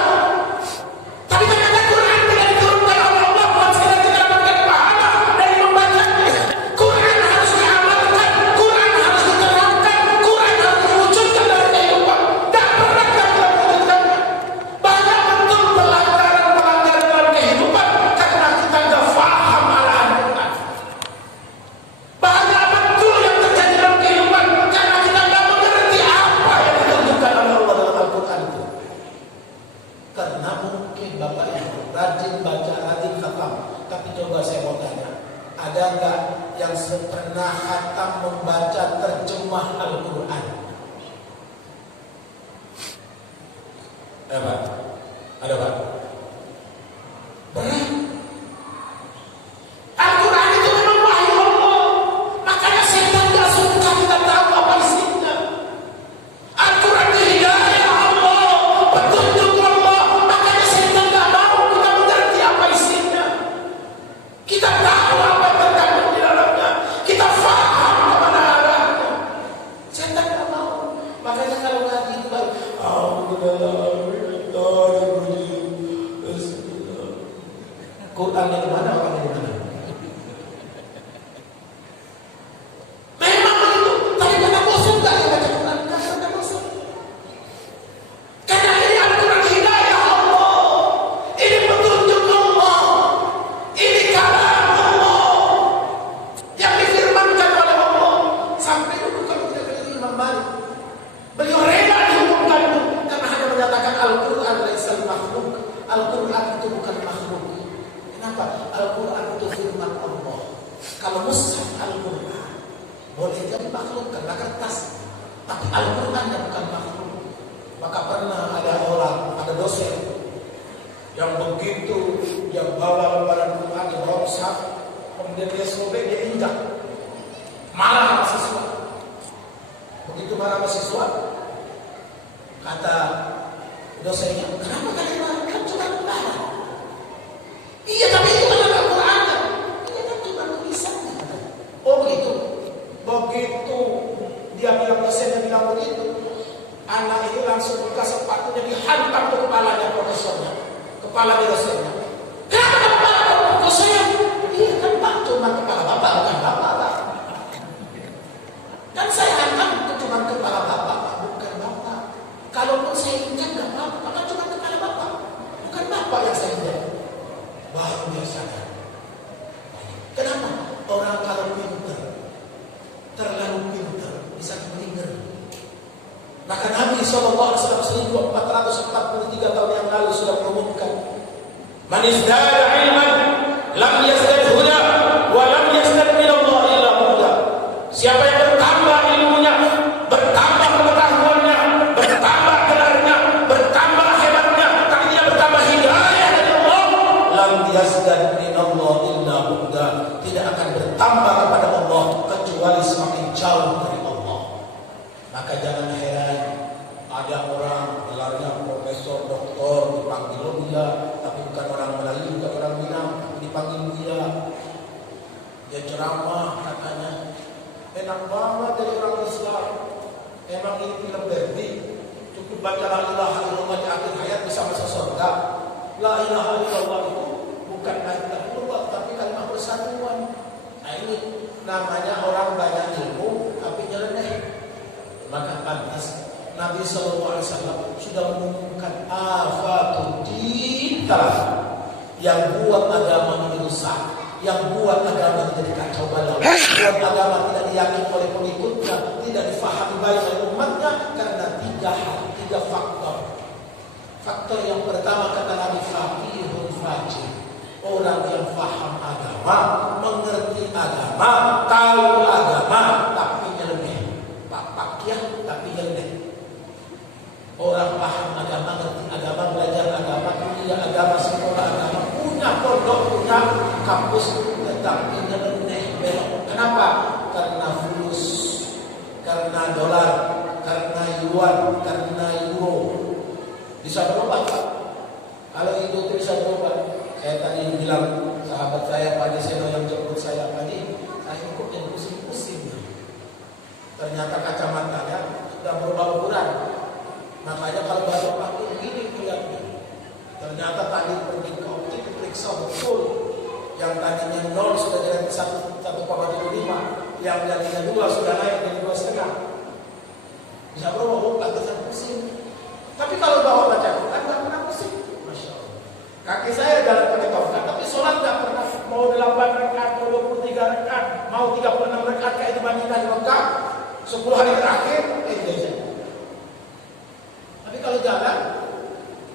Tapi ternyata Quran tidak diturunkan oleh Allah buat kita tidak dapat pahala dari membacanya. Quran harus diamalkan, Quran harus diterapkan, Quran harus diwujudkan dalam kehidupan. Tak pernah kita mewujudkannya. Banyak betul pelanggaran dalam kehidupan karena kita tidak faham arahan Quran. Banyak betul yang terjadi dalam kehidupan karena kita tidak mengerti apa yang ditunjukkan oleh Allah dalam Al-Quran itu. Karena mungkin Bapak Ibu rajin baca, rajin khatam. Tapi coba saya mau tanya, ada nggak yang pernah khatam membaca terjemah Al-Quran? Ada Pak? Ada Pak? Berat. Al-Quran itu memang wahyu Allah. Makanya setan gak suka kita tahu apa isinya. Al-Quran itu hidayah Allah, petunjuk Allah. Makanya setan gak mau kita mengerti apa isinya. Kita tahu apa yang terkandung di dalamnya. Kita faham kemana arahnya. Setan boleh jadi makhluk karena kertas, tapi Al-Quran yang bukan makhluk. Maka pernah ada dosen yang begitu dia bawa lembaran Quran di bawah mushaf, kemudian dia sobek, dia injak, marah mahasiswa. Begitu marah mahasiswa, kata dosennya, kenapa kalian marah? Kan cuma lembaran. Iya, tapi itu kan Al-Quran. Iya kan cuma tulisannya. Oh begitu. Begitu dia bilang, dosennya bilang begitu, anak itu langsung buka sepatunya, dihantam ke kepalanya profesornya, kepala dosennya. Kenapa kepala dosen? Iya kan Pak, cuma kepala bapak, bukan bapak Pak. Kan saya hantam cuma kepala bapak, bukan bapak. Kalaupun saya injak nggak apa-apa, kan cuma kepala bapak, bukan bapak yang saya injak. Baru dia sadar. Kenapa? Orang kalau pintar, terlalu pintar, bisa kebelinger. Maka Nabi SAW 1443 tahun yang lalu sudah mengumumkan, man izdada ilman lam yazdad huda wa lam yazdad min Allah illa huda. Siapa yang bertambah ilmunya, bertambah pengetahuannya, bertambah gelarnya, bertambah hebatnya, tapi dia bertambah hidayah dari Allah, lam yazdad min Allah illa huda. Tidak akan bertambah kepada Allah kecuali semakin jauh dari Allah. Maka jangan heran ada orang gelarnya profesor, doktor, dipanggil dia, tapi bukan orang Melayu, bukan orang Minang, tapi dipanggil dia. Dia ceramah katanya, enak banget dari orang Islam. Emang ini film Berdi, cukup baca la ilaha illallah di akhir hayat bisa masuk surga. La ilaha illallah itu bukan kalimat, tapi kalimat persatuan. Nah ini namanya orang banyak ilmu tapi nyeleneh. Maka pantas Nabi SAW sudah mengumumkan afatudin yang buat agama ini rusak, yang buat agama ini jadi kacau balau, buat agama tidak diyakini oleh pengikutnya, tidak difahami baik oleh umatnya karena tiga faktor. Faktor yang pertama kata Nabi, faqihun faqih, orang yang faham agama, mengerti agama, tahu agama, tapi nyeleneh. Pakiah tapi nyeleneh. Orang paham agama, ngerti agama, belajar agama, kuliah agama, sekolah agama, punya pondok, punya kampus, tetapi nyeleneh belok. Kenapa? Karena fulus, karena dolar, karena yuan, karena euro. Bisa berubah Pak. Kalau itu bisa berubah. Saya tadi bilang sahabat saya Pak Deseno yang jemput saya tadi, saya ikut yang pusing-pusing. Ternyata kacamatanya sudah berubah ukuran. Makanya kalau baru pakai begini kelihatannya. Ternyata tadi pergi ke optik diperiksa betul. Yang tadinya 0 sudah jadi 1,75. Yang jadinya 2 sudah naik jadi 2,5. Bisa berubah, pantasan pusing. Tapi kalau bawa baca Quran nggak pernah pusing. Masya Allah. Kaki saya jalan pakai tongkat, tapi sholat nggak pernah. Mau 8 rakaat, mau 23 rakaat, mau 36 rakaat kayak di Madinah di Mekah. 10 hari terakhir, saja. Tapi kalau jalan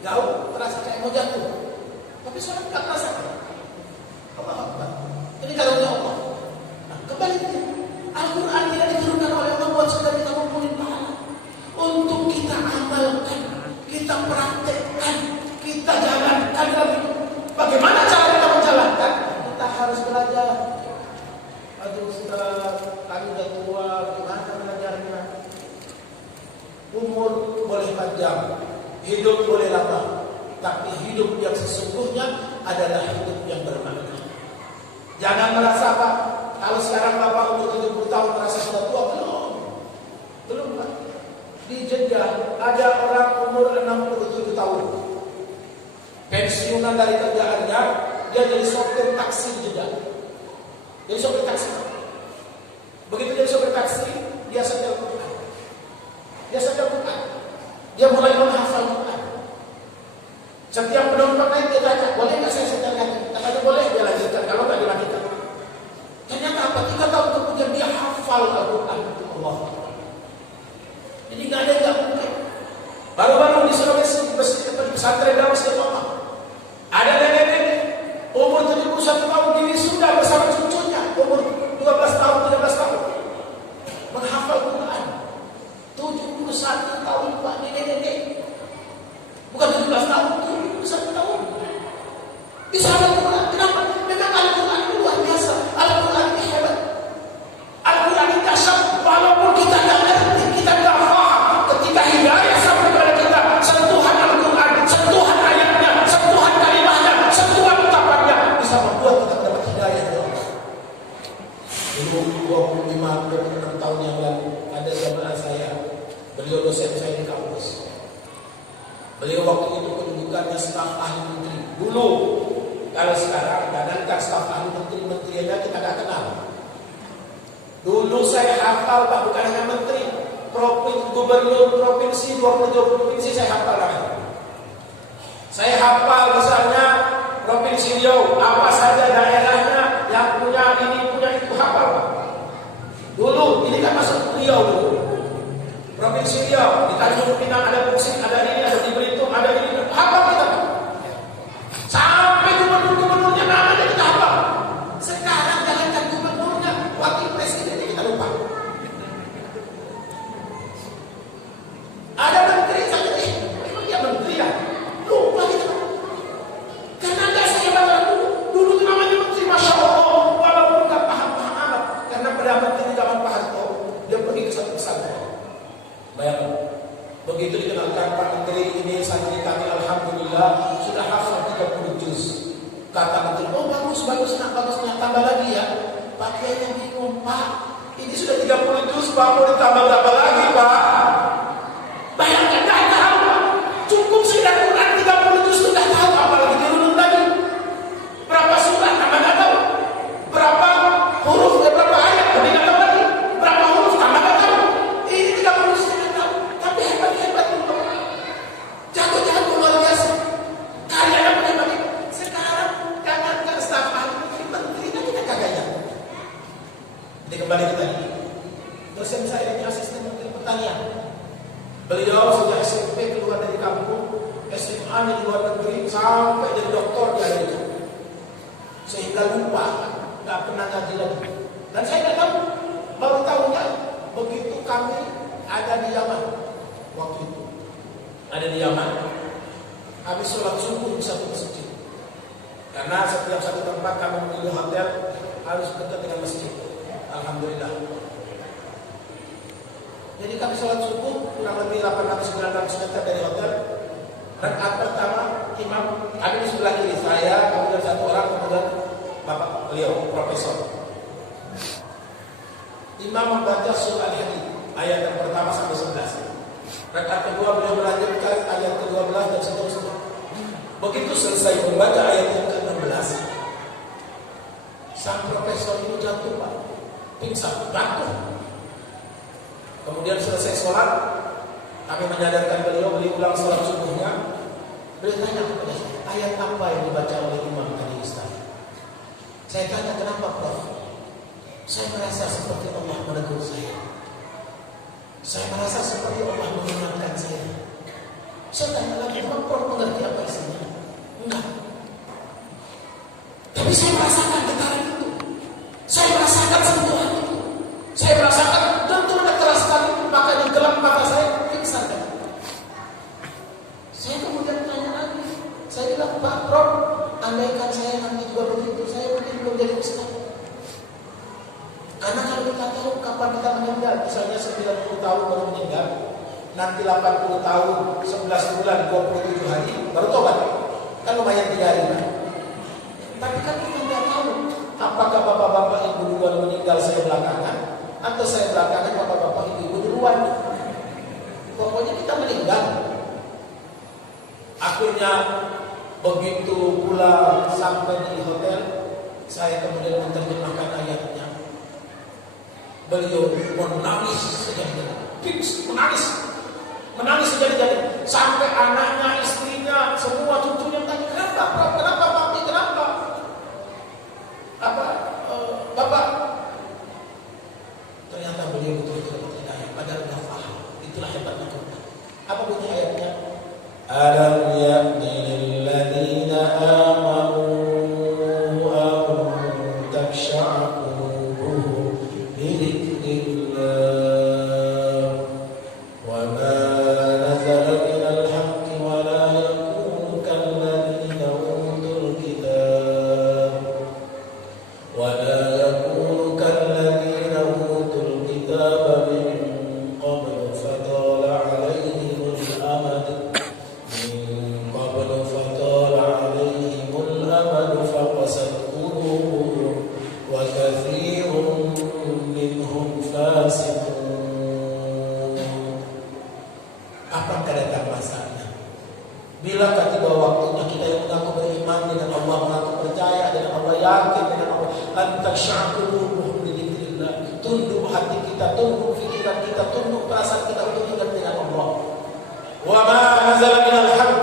jauh, terasa kayak mau jatuh. Tapi sholat nggak terasa. Allah Akbar. Ini karunia Allah. Nah, kebaliknya, Al-Quran tidak diturunkan oleh Allah buat supaya kita ngumpulin pahala. Untuk kita amalkan, kita praktekkan, kita jalankan lagi. Bagaimana cara kita menjalankan? Kita harus belajar. Aduh Ustaz, kami udah tua, gimana belajarnya? Umur boleh panjang, hidup boleh lama, tapi hidup yang sesungguhnya adalah hidup yang bermakna. Jangan merasa Pak, kalau sekarang Bapak umur 70 tahun merasa sudah tua, belum Pak. Di Jeddah ada orang umur 67 tahun, pensiunan dari kerjaannya, dia jadi sopir taksi di Jeddah. Jadi sopir taksi. Begitu jadi sopir taksi, dia setel Quran. Dia mulai menghafal Quran. Setiap penumpang naik dia tanya, boleh nggak saya setel lagi? Katanya boleh, dia lanjutkan. Kalau nggak dilanjutkan. Ternyata apa? 3 tahun kemudian dia hafal Al-Quran. Allah. Jadi nggak ada yang nggak mungkin. Baru-baru di Sulawesi, di pesantren Darus Istiqomah, ada nenek-nenek umur 71 tahun ini sudah bersama cucunya umur 12 tahun, 13 tahun. tahun yang lalu ada jamaah saya, beliau dosen saya di kampus. Beliau waktu itu kedudukannya staf ahli menteri. Dulu, kalau sekarang kadang-kadang staf ahli menteri aja kita nggak kenal. Dulu saya hafal Pak, bukan hanya menteri, gubernur provinsi, 22 provinsi saya hafal lagi. Saya hafal misalnya Provinsi Riau, apa saja daerahnya yang punya ini, punya itu, hafal Pak. Dulu, ini kan masuk Riau dulu. Provinsi Riau, di Tanjung Pinang ada Pusing, ada ini, ada di Belitung, ada ini, hafal kita Pak. Sampai gubernur-gubernurnya namanya kita hafal. Sekarang jangankan gubernurnya, wakil presidennya kita lupa. Ada menteri, saya memang dia menteri ya? Lupa kita. Karena nggak saya baca dulu itu namanya menteri, Masya Allah, walaupun nggak paham-paham amat. Karena pada menteri zaman Pak Harto, dia pergi ke satu pesantren. Bayangkan, begitu dikenalkan Pak Menteri ini santri kami, alhamdulillah sudah hafal 30 juz. Kata menteri, oh bagus, nak tambah lagi ya. Pak Kiainya bingung, Pak, ini sudah 30 juz, Pak, mau ditambah berapa lagi, Pak? Bayangkan, nggak tahu, Pak. Cukup sudah Quran 30 juz sudah tahu, apalagi dirunut lagi. Berapa surah, tambah nggak tahu. Berapa huruf, berapa ayat, lebih nggak tahu lagi. Berapa huruf, tambah nggak tahu. Ini 30 juz nggak tahu. Tapi hebat itu. Jago-jago luar biasa. Karyanya pun hebat itu. Sekarang jangankan staf ahli menteri, kita kagaknya. Jadi kembali ke tadi. Dosen saya ini asisten menteri pertanian. Beliau sejak SMP keluar dari kampung, SMA di luar negeri, sampai jadi doktor di Amerika. Sehingga lupa, nggak pernah ngaji lagi. Dan saya nggak tahu, baru tahunya begitu kami ada di Yaman waktu itu. Ada di Yaman, habis sholat subuh di satu masjid. Karena setiap satu tempat kami memilih hotel harus dekat dengan masjid. Alhamdulillah. Jadi kami sholat subuh kurang lebih 800-900 meter dari hotel. Rakaat pertama imam, kami di sebelah kiri saya, kemudian satu orang, kemudian bapak beliau profesor. Imam membaca surah Al-Hadid ayat yang pertama sampai 11. Rakaat kedua beliau melanjutkan ayat ke-12 dan seterusnya. Begitu selesai membaca ayat yang ke-16, sang profesor itu jatuh Pak, pingsan, jatuh. Kemudian selesai sholat, kami menyadarkan beliau ulang sholat subuhnya. Beliau tanya kepada saya, ayat apa yang dibaca oleh imam tadi Ustaz? Saya tanya, kenapa Prof? Saya merasa seperti Allah menegur saya. Saya merasa seperti Allah mengingatkan saya. Saya tanya lagi, emang Prof mengerti apa isinya? Enggak. Tapi saya merasakan getaran itu. Saya merasakan sentuhan itu. Saya merasakan tentunya keras sekali, maka di gelap mata saya pingsan. Saya kemudian tanya lagi, saya bilang, Pak Prof, andaikan saya nanti juga begitu, saya mungkin belum jadi ustaz. Karena kalau kita tahu kapan kita meninggal, misalnya 90 tahun baru meninggal, nanti 80 tahun, 11 bulan, 27 hari, baru tobat. Kan lumayan 3 hari. Tapi kan kita tidak tahu, apakah bapak-bapak ibu duluan meninggal saya belakangan, atau saya belakangan bapak-bapak ibu duluan. Pokoknya kita meninggal. Akhirnya begitu pula sampai di hotel, saya kemudian menerjemahkan ayatnya. Beliau menangis sejadi-jadi, menangis sejadi-jadi, sampai anaknya, istrinya, semua cucunya tanya, kenapa Prof? Kenapa Papi? Kenapa? Bapak? Ternyata beliau betul-betul dapat hidayah, padahal tidak paham. Itulah hebatnya Quran. Apa bunyi ayatnya? Alam ya'ni lilladzina amanu an takhsha'a qulubuhum li dzikrillah wa ma nazala minal haqqi wa la yakunu kalladzina utul kitab wa la yakunu kalladzina utul kitab min qabl fatala 'alaihimul amad فقست قلوبهم وكثير منهم فاسقون takhsha qulubuhum li dzikrillah. Tunduk hati kita, tunduk pikiran kita, tunduk perasaan kita untuk ingat dengan Allah. Wa ma nazala minal haqq.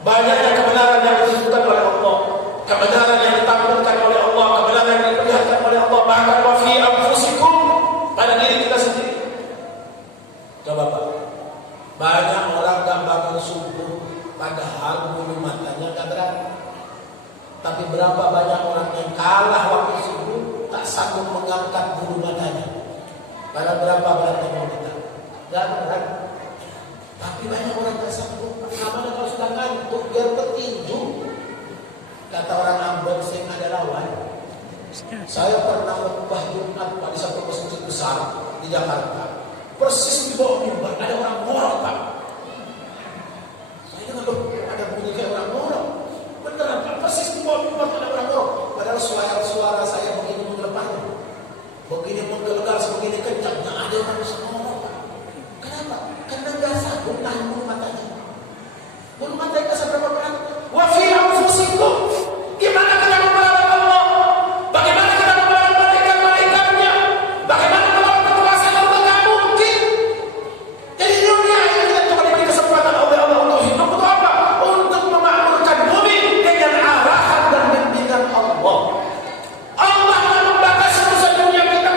Banyaknya kebenaran yang disebutkan oleh Allah, kebenaran yang ditampilkan oleh Allah, kebenaran yang diperlihatkan oleh Allah, bahkan wa fi anfusikum, pada diri kita sendiri. Coba Pak, banyak orang gak bangun subuh padahal bulu matanya gak berani. Tapi berapa banyak orang yang kalah waktu subuh tak sanggup mengangkat bulu matanya. Padahal berapa beratnya mau kita? Gak berani. Tapi banyak orang gak sanggup. Namanya kalau sudah ngantuk biar petinju. Kata orang Ambon sing ada lawan. Saya pernah khutbah Jumat di satu masjid besar di Jakarta. Persis di bawah mimbar ada orang ngorok Pak. Saya dengar ada bunyi kayak orang ngorok. Beneran Pak, persis di bawah mimbar ada orang ngorok. Padahal suara saya begini menggelepar, begini menggelegar, sebegini kencang. Nggak ada orang bisa ngorok Pak. Kenapa? Karena nggak sanggup nahan bulu matanya. Bulu matanya nggak seberapa berat. Wa fi anfusikum. Gimana kita melawan Allah? Bagaimana kita melawan malaikat-malaikatnya? Bagaimana melawan kekuasaan Allah? Nggak mungkin. Jadi dunia ini kita cuma diberi kesempatan oleh Allah untuk hidup untuk apa? Untuk memakmurkan bumi dengan arahan dan bimbingan Allah. Allah tak membatasi urusan dunia kita.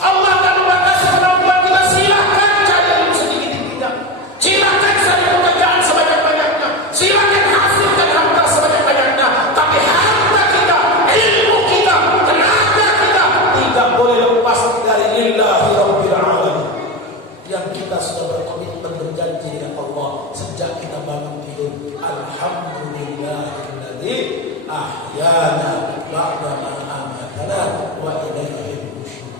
Allah tak membatasi kemampuan kita. Silakan cari ilmu sedikit di bidang. Silakan cari pekerjaan sebanyak-banyaknya. Silakan hasilkan harta sebanyak-banyaknya. Tapi harta kita, ilmu kita, tenaga kita tidak boleh lepas dari lillahi rabbil alamin. Yang kita sudah berkomitmen berjanji dengan Allah sejak kita bangun tidur. Alhamdulillahilladzi ahyana ba'da ma amatana wa ilaihi nusyur.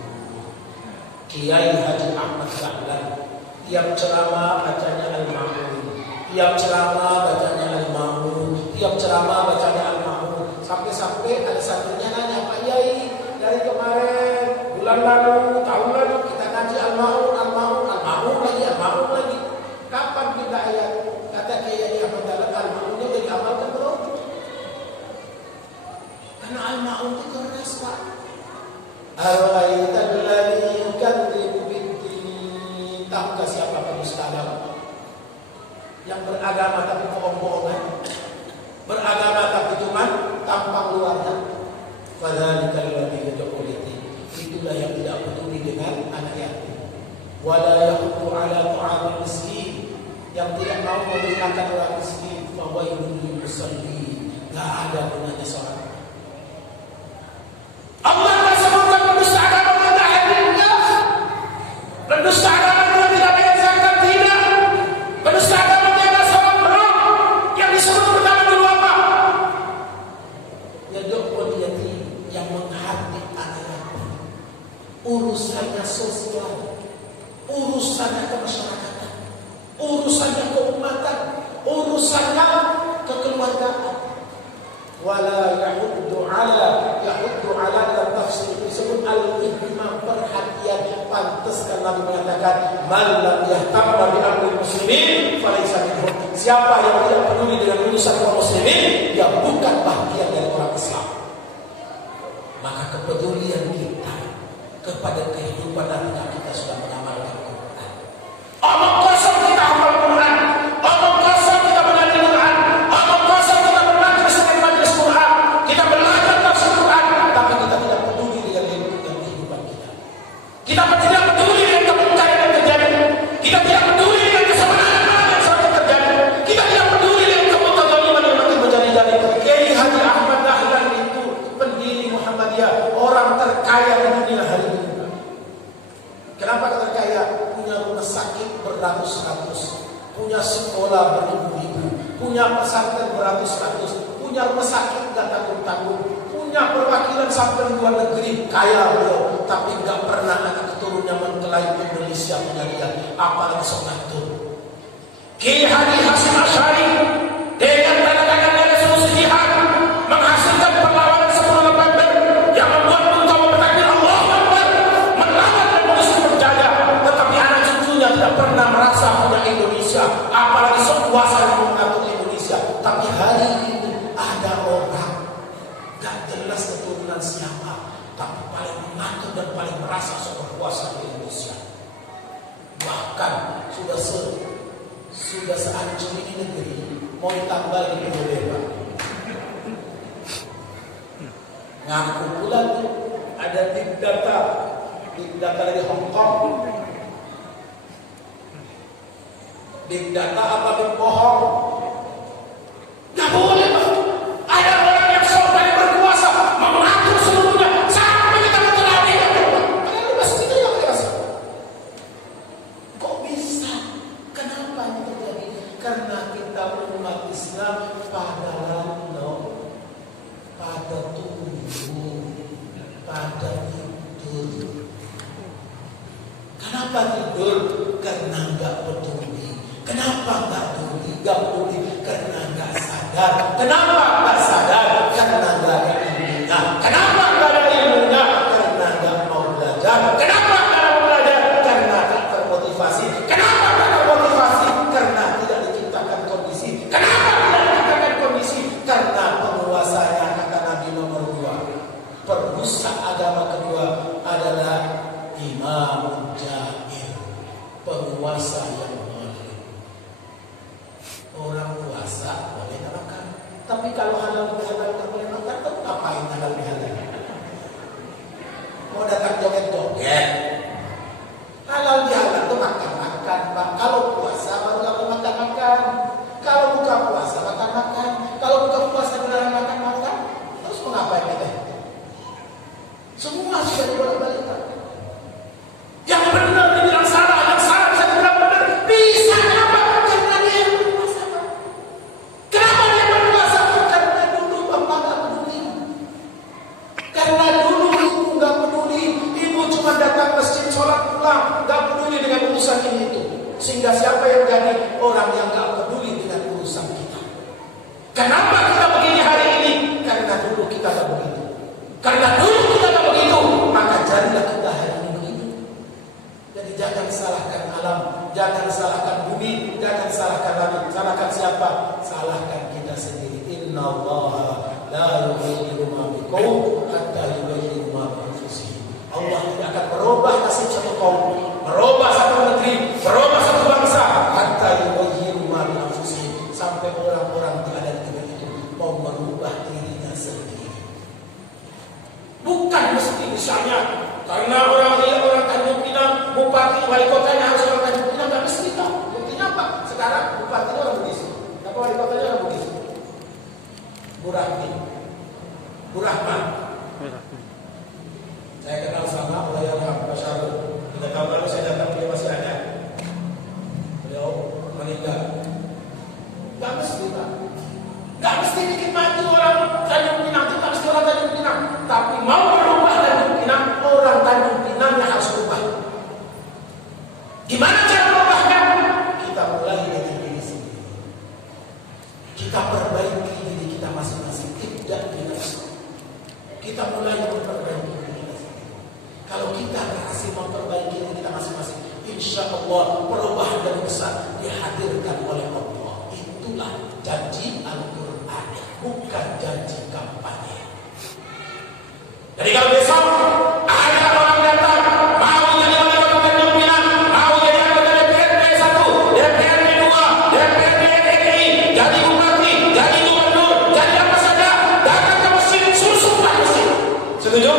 Kiai Haji Ahmad Dahlan tiap ceramah bacanya Al-Ma'mun, tiap ceramah bacanya Al-Ma'mun, tiap ceramah bacanya Al-Ma'mun. Sampai-sampai ada satunya nanya, Pak Yai, dari kemarin, bulan lalu, tahun lalu kita ngaji Al-Ma'mun, Al-Ma'mun, Al-Ma'mun lagi, Al-Ma'mun lagi. Kapan kita ayat? Kata Kiai Ahmad Dahlan, Al-Ma'munnya jadi amalkan belum? Karena Al-Ma'mun itu keras Pak. Ar-ra'aital ladzi yukadzibu bid-din. Tahukah siapa pedusta agama? Yang beragama tapi bohong-bohongan, beragama tapi cuma tampang luarnya. Fadzalika alladzi yad'u al-yatim. Itulah yang tidak peduli dengan anak yatim. Wala yahuddu ala ta'amil miskin. Yang tidak mau memberikan orang miskin. Fawailun lil musallin. Enggak ada gunanya salat. Allah tak sebutkan pendusta agama yang tak hadirnya. Pendusta agama yang tidak bayar zakat, tidak. Pendusta agama yang tidak sholat belum. Yang disebut pertama dulu apa? Yad'ul yatim, yang menghardik anak yatim. Urusannya sosial, urusannya kemasyarakatan, urusannya keumatan, urusannya kekeluargaan. Wala yahuddu ala dalam tafsir disebut al-ihtimam, perhatian. Pantaskan Nabi mengatakan man lam yahtamma bi amri muslimin falaysa minhum. Siapa yang tidak peduli dengan urusan kaum muslimin, dia bukan bagian dari orang Islam. Maka kepedulian kita kepada kehidupan nantinya kita sudah mengamalkan Quran. Omong kosong kita hafal Quran, omong kosong kita mengaji Quran, omong kosong kita bermajlis dengan majlis Quran, kita belajar tafsir Quran, tapi kita tidak peduli dengan kehidupan kita. Kita tidak peduli dengan kebencian yang terjadi. Kita tidak peduli dengan kesebenarnya yang selalu terjadi. Kita tidak peduli dengan kemutadzaliman yang makin menjadi-jadi. Kiai Haji Ahmad Dahlan itu pendiri Muhammadiyah, orang terkaya di dunia hari ini. Kenapa terkaya? Punya rumah sakit beratus-ratus, punya sekolah beribu-ribu, punya pesantren beratus-ratus, punya rumah sakit gak tanggung-tanggung, punya perwakilan sampai luar negeri, kaya beliau, tapi gak pernah anak keturunnya mengklaim Indonesia punya dia, apalagi seorang itu. Kiai Haji Hasyim Asy'ari dengan tanda tangannya resolusi jihad menghasilkan perlawanan 10 November yang membuat beliau bertakbir Allahu Akbar melawan revolusi penjajah, tetapi anak cucunya tidak pernah merasa punya Indonesia, apalagi sekuasa yang mengatur Indonesia. Tapi hari ini ada orang gak jelas keturunan siapa, Sudah sehancur ini negeri, mau ditambah di PBB. Ngaku pula ada big data dari Hong Kong. Big data apa big bohong? Nggak boleh, Pak. Ada orang yang sopan yang berkuasa mengatur seluruhnya sampai kita berterani. Kalian bebas kita yang bebas. Kok bisa? Kenapa ini terjadi? Karena kita umat Islam pada random, pada tunggu, pada tidur. Kenapa tidur? Karena nggak peduli. Kenapa nggak peduli? Nggak peduli karena nggak sadar. Kenapa nggak sadar? Karena nggak ada ilmunya. Kenapa nggak ada ilmunya? Karena nggak mau belajar. Kenapa nggak mau belajar? Karena tak termotivasi. Kenapa tak termotivasi? Karena tidak diciptakan kondisi. Kenapa tidak diciptakan kondisi? Karena penguasanya, kata Nabi nomor 2, perusak agama kedua adalah Imam Jair, penguasa yang zalim. Orang puasa boleh makan, tapi kalau halal bihalal tak boleh makan, tetap ngapain halal bihalal? Mau datang joget-joget? Halal bihalal itu makan-makan, Pak. Kalau puasa baru nggak boleh makan-makan. Kalau buka puasa makan-makan. Kalau buka puasa dilarang makan-makan. Terus mau ngapain kita? Semua sudah dibolak-balikan. Yang benar dibilang salah, yang salah bisa dibilang benar. Bisa kenapa? Karena dia yang berkuasa. Kenapa dia berkuasa? Karena dulu bapak gak peduli. Karena dulu ibu gak peduli. Ibu cuma datang masjid, sholat pulang, gak peduli dengan urusan ini itu. Sehingga siapa yang jadi orang yang gak peduli dengan urusan kita? Kenapa kita begini hari ini? Karena dulu kita gak begitu. Karena dulu kita gak begitu, maka jadilah kita hari ini begitu. Jadi jangan salahkan alam, jangan salahkan bumi, jangan salahkan langit. Salahkan siapa? Salahkan kita sendiri. Inna Allah la yughayyiru ma biqaum hatta yughayyiru ma bi anfusihim. Allah tidak akan merubah nasib satu kaum, merubah satu negeri, merubah satu bangsa hatta yughayyiru ma bi anfusihim, sampai orang-orang yang ada di negeri itu mau merubah dirinya sendiri. Bukan mesti misalnya karena orang Tanjung Pinang, bupati, wali kotanya harus orang Tanjung Pinang, nggak mesti tak. Buktinya apa? Sekarang bupati orang Bugis, apa wali kotanya orang Bugis? Bu Rahman. Saya kenal sama Ulayarham Basyarul. 3 tahun lalu saya datang, dia masih ada. Beliau meninggal. Nggak mesti tak. Nggak mesti bikin mati orang Tanjung Pinang, itu nggak mesti orang Tanjung Pinang. Tapi mau berubah Tanjung Pinang, orang Tanjung Pinang yang harus berubah. Gimana cara berubahnya? Kita mulai dari diri sendiri. Kita perbaiki diri kita masing-masing, tidak binasa. Kita mulai memperbaiki diri kita sendiri. Kalau kita berhasil memperbaiki diri kita masing-masing, insya Allah perubahan yang besar dihadirkan oleh Allah. Itulah janji Al-Quran, bukan janji kampanye. Jadi kalau besok ada orang datang mau jadi wali kota Tanjung Pinang, mau jadi anggota DPRD 1, DPRD 2, DPRD DKI, jadi bupati, jadi gubernur, jadi apa saja, datang ke masjid, sumpah masjid. Setuju?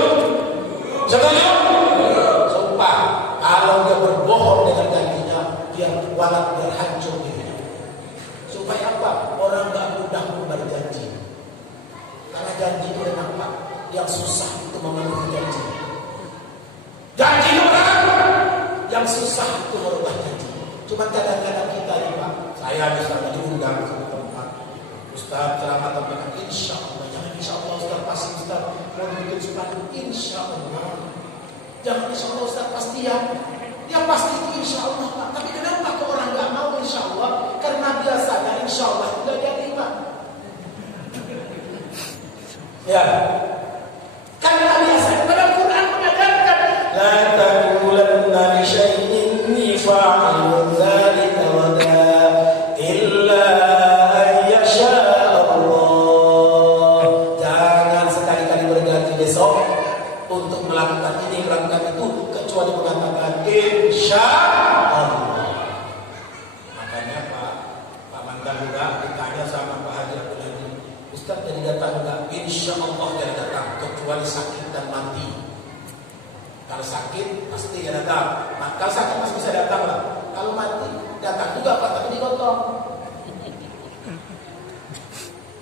Setuju? Sumpah. Kalau dia berbohong dengan janjinya, dia kualat, dia hancur dirinya. Supaya apa? Orang nggak mudah berjanji. Karena janji itu apa? Yang susah itu memenuhi janji. Janji orang yang susah itu merubah janji. Cuma kadang-kadang kita ini Pak, saya misalnya diundang ke tempat Ustaz ceramah tentang insya Allah. Jangan insya Allah Ustaz pasti Ustaz mau bikin sepatu insya Allah. Jangan insya Allah Ustaz pasti ya. Ya pasti itu insya Allah Pak. Tapi kenapa ke orang nggak mau insya Allah? Karena biasanya insya Allah tidak jadi Pak. Ya. Karena biasanya pada Al-Quran mengajarkan la taqulanna li syai'in fa'ilun dzalika wada illa an yasha Allah. Jangan sekali-kali berjanji besok untuk melakukan ini, melakukan itu kecuali mengatakan insya Allah. Makanya Pak, lah. Nah, kalau sakit masih bisa datang lah. Kalau mati datang juga Pak, tapi digotong.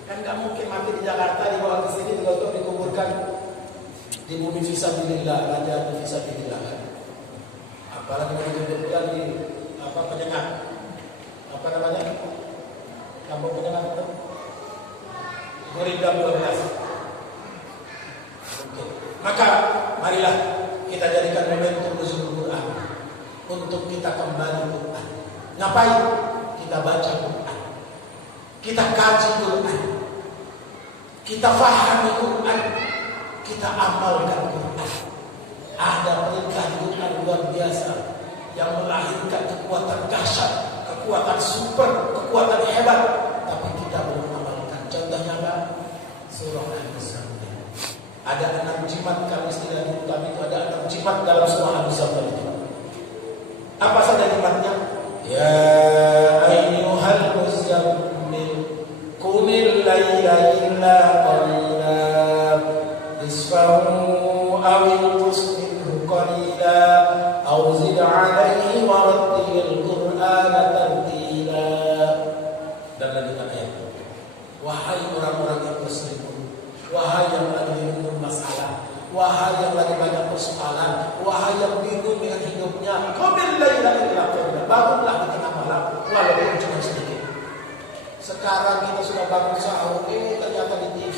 Kan nggak mungkin mati di Jakarta dibawa ke sini digotong dikuburkan di bumi fisabilillah, raja di fisabilillah. Apalagi kebetulan di penyengat, apa namanya? Kampung penyengat itu Gurindam 12. Oke. Maka marilah kita jadikan momentum nuzul Quran untuk kita kembali Quran. Ngapain? Kita baca Quran, kita kaji Quran, kita fahami Quran, kita amalkan Quran. Ada perintah Quran luar biasa yang melahirkan kekuatan dahsyat, kekuatan super, kekuatan hebat, tapi kita belum amalkan. Contohnya apa? Surah Al-Muzammil. Ada 6 jimat, kalau istilah di Islam itu ada 6 jimat dalam surah Al-Muzammil itu. Apa saja jimatnya? Ya ayyuhal muzammil qumil laila illa qalila nisfahu aw inqus minhu qalila aw zid 'alaihi wa rattilil qur'ana tartila. Dan lanjutan ayat. Wahai orang-orang yang berselingkuh, wahai yang lagi bingung masalah, wahai yang lagi banyak persoalan, wahai yang bingung dengan hidupnya, qumil laila illa qalila, bangunlah di tengah malam walaupun cuma sedikit. Sekarang kita sudah bangun sahur, ternyata di TV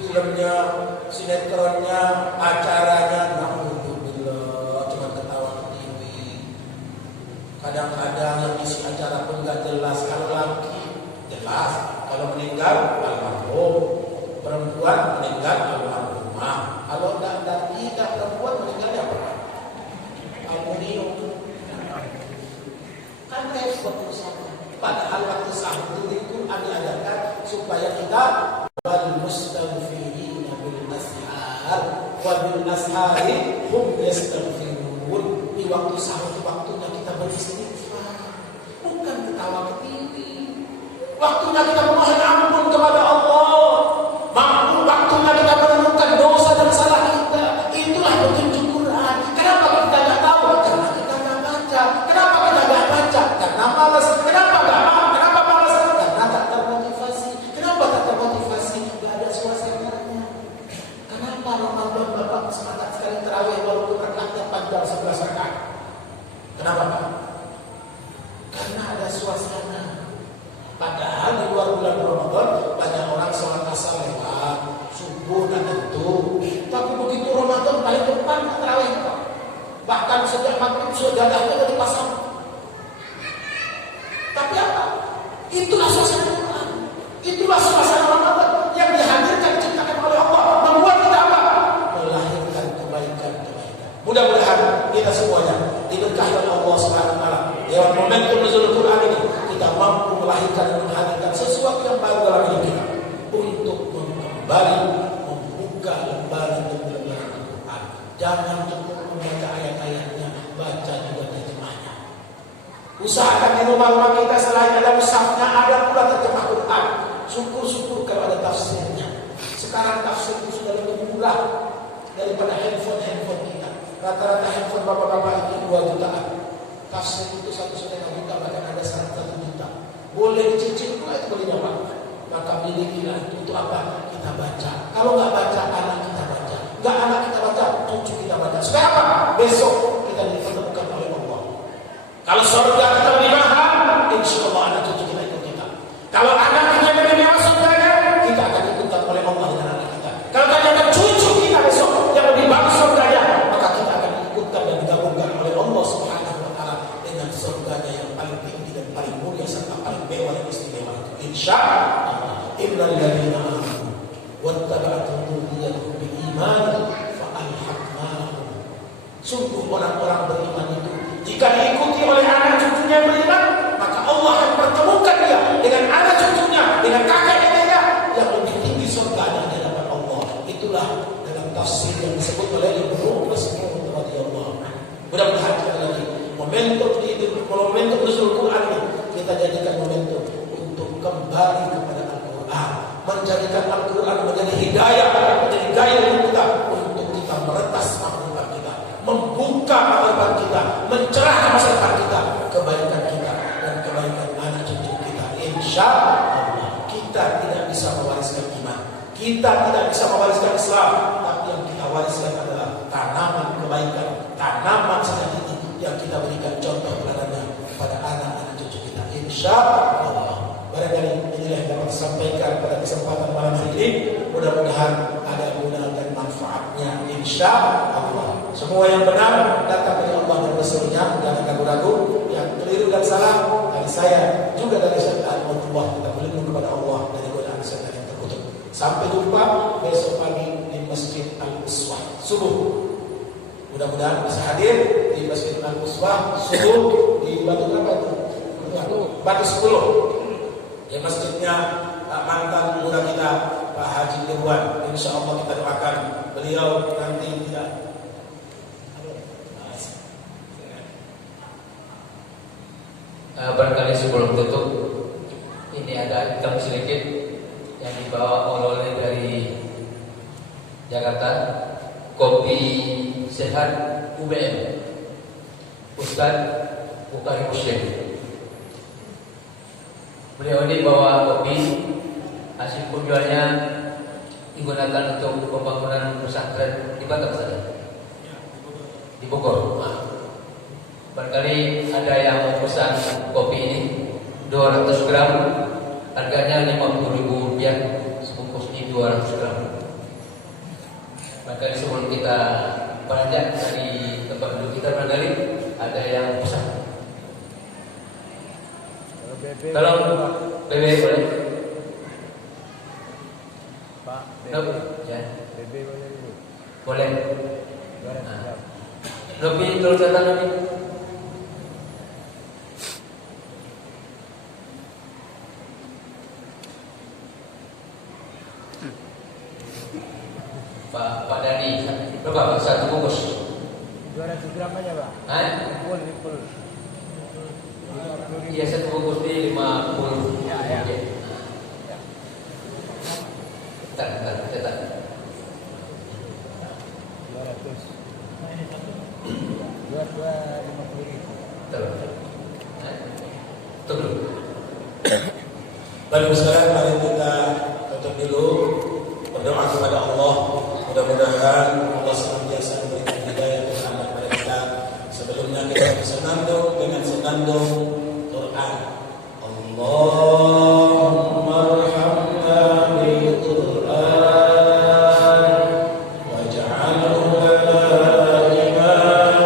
filmnya, sinetronnya, acaranya, alhamdulillah, cuma ketawa di TV. Kadang-kadang yang isi acara pun gak jelas. Kalau laki jelas, kalau meninggal almarhum, perempuan meninggal almarhumah. Kalau tidak perempuan meninggal apa? Aluminium. Kan repot usaha. Padahal waktu sahur di Quran diajarkan supaya kita wal mustaghfirina bil ashar wa bil ashari hum yastaghfirun. Di waktu sahur itu waktunya kita beristighfar, bukan ketawa ke TV. Waktunya kita memohon ampun kepada Allah. Waktunya kita menemukan dosa dan salah kita. Itulah petunjuk Quran. Kenapa kita nggak tahu? Karena kita nggak baca. Kenapa kita nggak baca? Karena malas. Kenapa nggak mau? Kenapa malas? Karena tak termotivasi. Kenapa tak termotivasi? Nggak ada suasananya. Kenapa Ramadan Bapak semangat sekali terawih walaupun rakaatnya panjang 11 rakaat? Kenapa Pak? Karena ada suasana. Padahal di luar bulan Ramadan banyak orang sholat asar lewat, subuh dan tentu. Tapi begitu Ramadan paling depan terawih Pak. Bahkan sejak maghrib sujudahnya udah dipasang. Tapi apa? Itulah suasana Quran. Itulah suasana Ramadan yang dihadirkan, diciptakan oleh Allah, membuat kita apa? Melahirkan kebaikan-kebaikan. Mudah-mudahan kita semuanya diberkahi oleh Allah Subhanahu wa taala. Lewat momentum nuzul Quran ini kita mampu melahirkan dan menghadirkan sesuatu yang baru dalam hidup kita untuk kembali membuka lembaran-lembaran Al-Quran. Jangan cukup membaca ayat-ayatnya, baca juga terjemahnya. Usahakan di rumah-rumah kita selain ada mushafnya, ada pula terjemah Quran. Syukur-syukur kalau ada tafsirnya. Sekarang tafsir itu sudah lebih murah daripada handphone kita. Rata-rata handphone bapak-bapak itu 2 jutaan. Tafsir itu 1,5 juta, bahkan ada 1 juta. Boleh dicicil pula itu belinya Pak. Maka milikilah itu untuk apa? Kita baca. Kalau nggak baca, anak kita baca. Nggak anak kita baca, cucu kita baca. Supaya apa? Besok kita dipertemukan oleh Allah. Kalau surga kita lebih mahal, insya Allah anak cucu kita ikut kita. Kalau anak kita lebih masuk surga, kita akan ikutan oleh Allah dengan anak kita. Kalau ternyata cucu kita besok yang lebih bagus surganya, maka kita akan ikutkan dan digabungkan oleh Allah Subhanahu wa taala dengan surganya yang paling tinggi dan paling mulia serta paling mewah dan istimewa itu. Insyaallah. Innal ladzina amanu wattaba'atuhum dzurriyyatuhum bil iman fa alhaqnahum. Sungguh orang-orang beriman itu jika diikuti oleh anak cucunya yang beriman, maka Allah akan pertemukan dia dengan anak cucunya, dengan kakek neneknya yang lebih tinggi surganya di hadapan Allah. Itulah dalam tafsir yang disebut oleh Ibnu Mas'ud radhiyallahu anhu. Mudah-mudahan sekali lagi momentum nuzul Quran ini kita jadikan momentum untuk kembali kepada Al-Quran, menjadikan Al-Quran menjadi hidayah, menjadi gaya kita untuk kita meretas makhluk kita, membuka kita, mencerahkan masa depan kita, kebaikan kita dan kebaikan anak cucu kita. Insya Allah kita tidak bisa mewariskan iman, kita tidak bisa mewariskan Islam, tapi yang kita wariskan adalah tanaman kebaikan, tanaman sedekah yang kita berikan contoh teladannya pada anak-anak cucu kita. Insya Allah. Barangkali inilah yang dapat disampaikan pada kesempatan malam hari ini. Mudah-mudahan ada guna dan manfaatnya. Insya Allah. Semua yang benar datang dari Allah dan Rasulnya, jangan ragu-ragu. Yang keliru dan salah dari saya juga dari syaitan. Allah kita berlindung kepada Allah dari godaan syaitan yang terkutuk. Sampai jumpa besok pagi di Masjid Al-Uswah subuh. Mudah-mudahan bisa hadir di Masjid Al-Uswah subuh di Batu berapa itu? Batu 10. Ya masjidnya mantan muda kita Pak Haji Irwan. Insya Allah kita doakan beliau nanti tidak. Barangkali sebelum tutup, ini ada item sedikit yang dibawa oleh dari Jakarta, kopi sehat UBM Ustadz Bukhari Muslim. Beliau ini bawa kopi, hasil penjualnya digunakan untuk pembangunan pesantren di Batam saja, di Bogor. Barangkali ada yang mau pesan kopi ini 200 gram, harganya Rp50.000, sebungkus ini 200 gram. Barangkali sebelum kita beranjak dari tempat duduk kita, barangkali ada yang pesan. Kalau BB boleh? Pak, ya. BB boleh dulu. Boleh. 200 gram. Lebih terus datang lebih. Pak Dani, berapa? Satu bungkus. 200 gram aja, Pak. Full. Iya, satu bungkus di 50. Ya. Bentar, cetak. 200. 50.000. Tunggu. Baik sekarang mari kita tutup dulu, berdoa kepada Allah. Mudah-mudahan Allah senantiasa memberikan hidayah dan rahmat kepada kita. Sebelumnya kita bersenandung dengan senandung Quran. Allahumma arhamna bil Quran waj'alhu lana imaman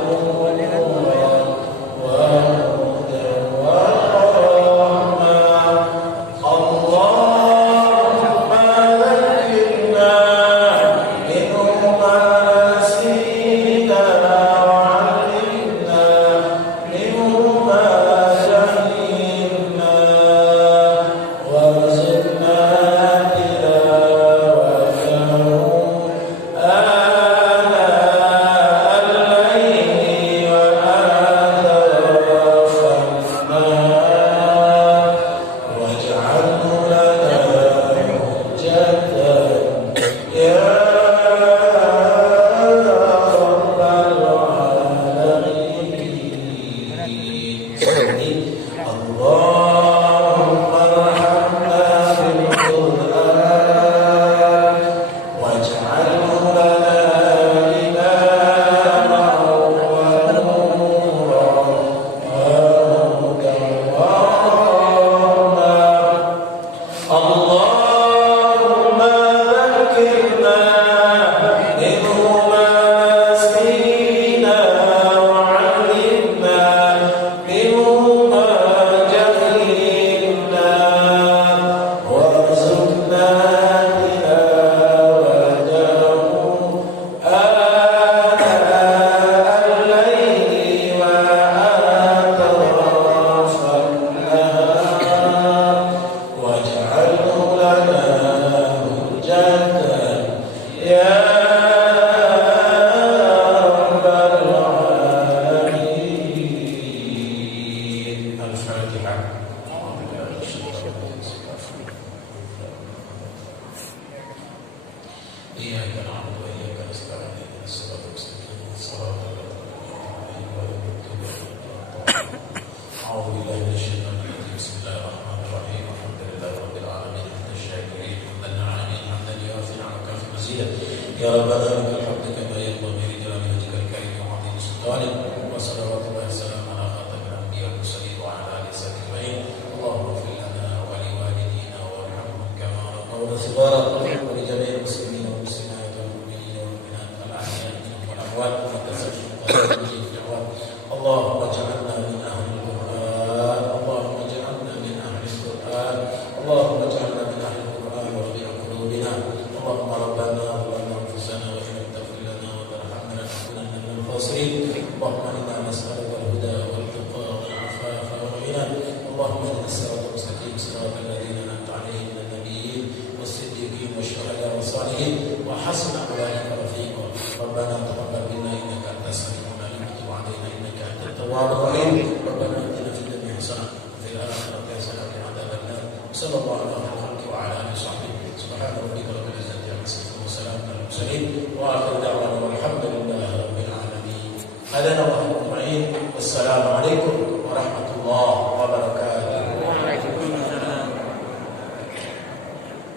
wa nuran wa hudan wa rahmah. Allahumma dhakkirna minhu ma nasina wa 'allimna minhu ma jahilna wa sallallahu wa sallam ala khatamil anbiya wal mursalin wa ala alihi ajma'in. Allahumma ighfir lana wa li walidina warhamhum kama rabbawna shighara wa li jami'il muslimin wal muslimat wal mu'minin wal mu'minat al ahya'i minhum wal amwat wa tasawwuf Allahumma ij'alna min ahli al-Qur'an. Allahumma ij'alna min ahli al-Qur'an. Allahumma ij'alna min ahli al-Qur'an wa rabi'a qulubina. Allahumma rabbana zalamna anfusana wa in lam taghfir lana wa tarhamna lanakunanna minal khasirin. Allahumma inna nas'aluka al-huda wal tuqa wal 'afafa wal ghina. Allahumma ihdinas siratal mustaqim siratal ladzina an'amta 'alaihim minan nabiyyin was-siddiqin wash-shuhada'i was-salihin wa hasuna ulaika rafiqa. Rabbana taqabbal minna innaka antas samiul 'alim wa tub 'alaina innaka antat tawwabur rahim. Rabbana atina fid dunya hasanah wa fil akhirati hasanah wa qina adzaban nar. Sallallahu alaihi wa ala alihi wa sahbihi. Subhana rabbika rabbil izzati amma yasifun wa salamun alal mursalin wa akhiru da'wana walhamdulillahi rabbil alamin. Hadana wa ajma'in. Wassalamu alaikum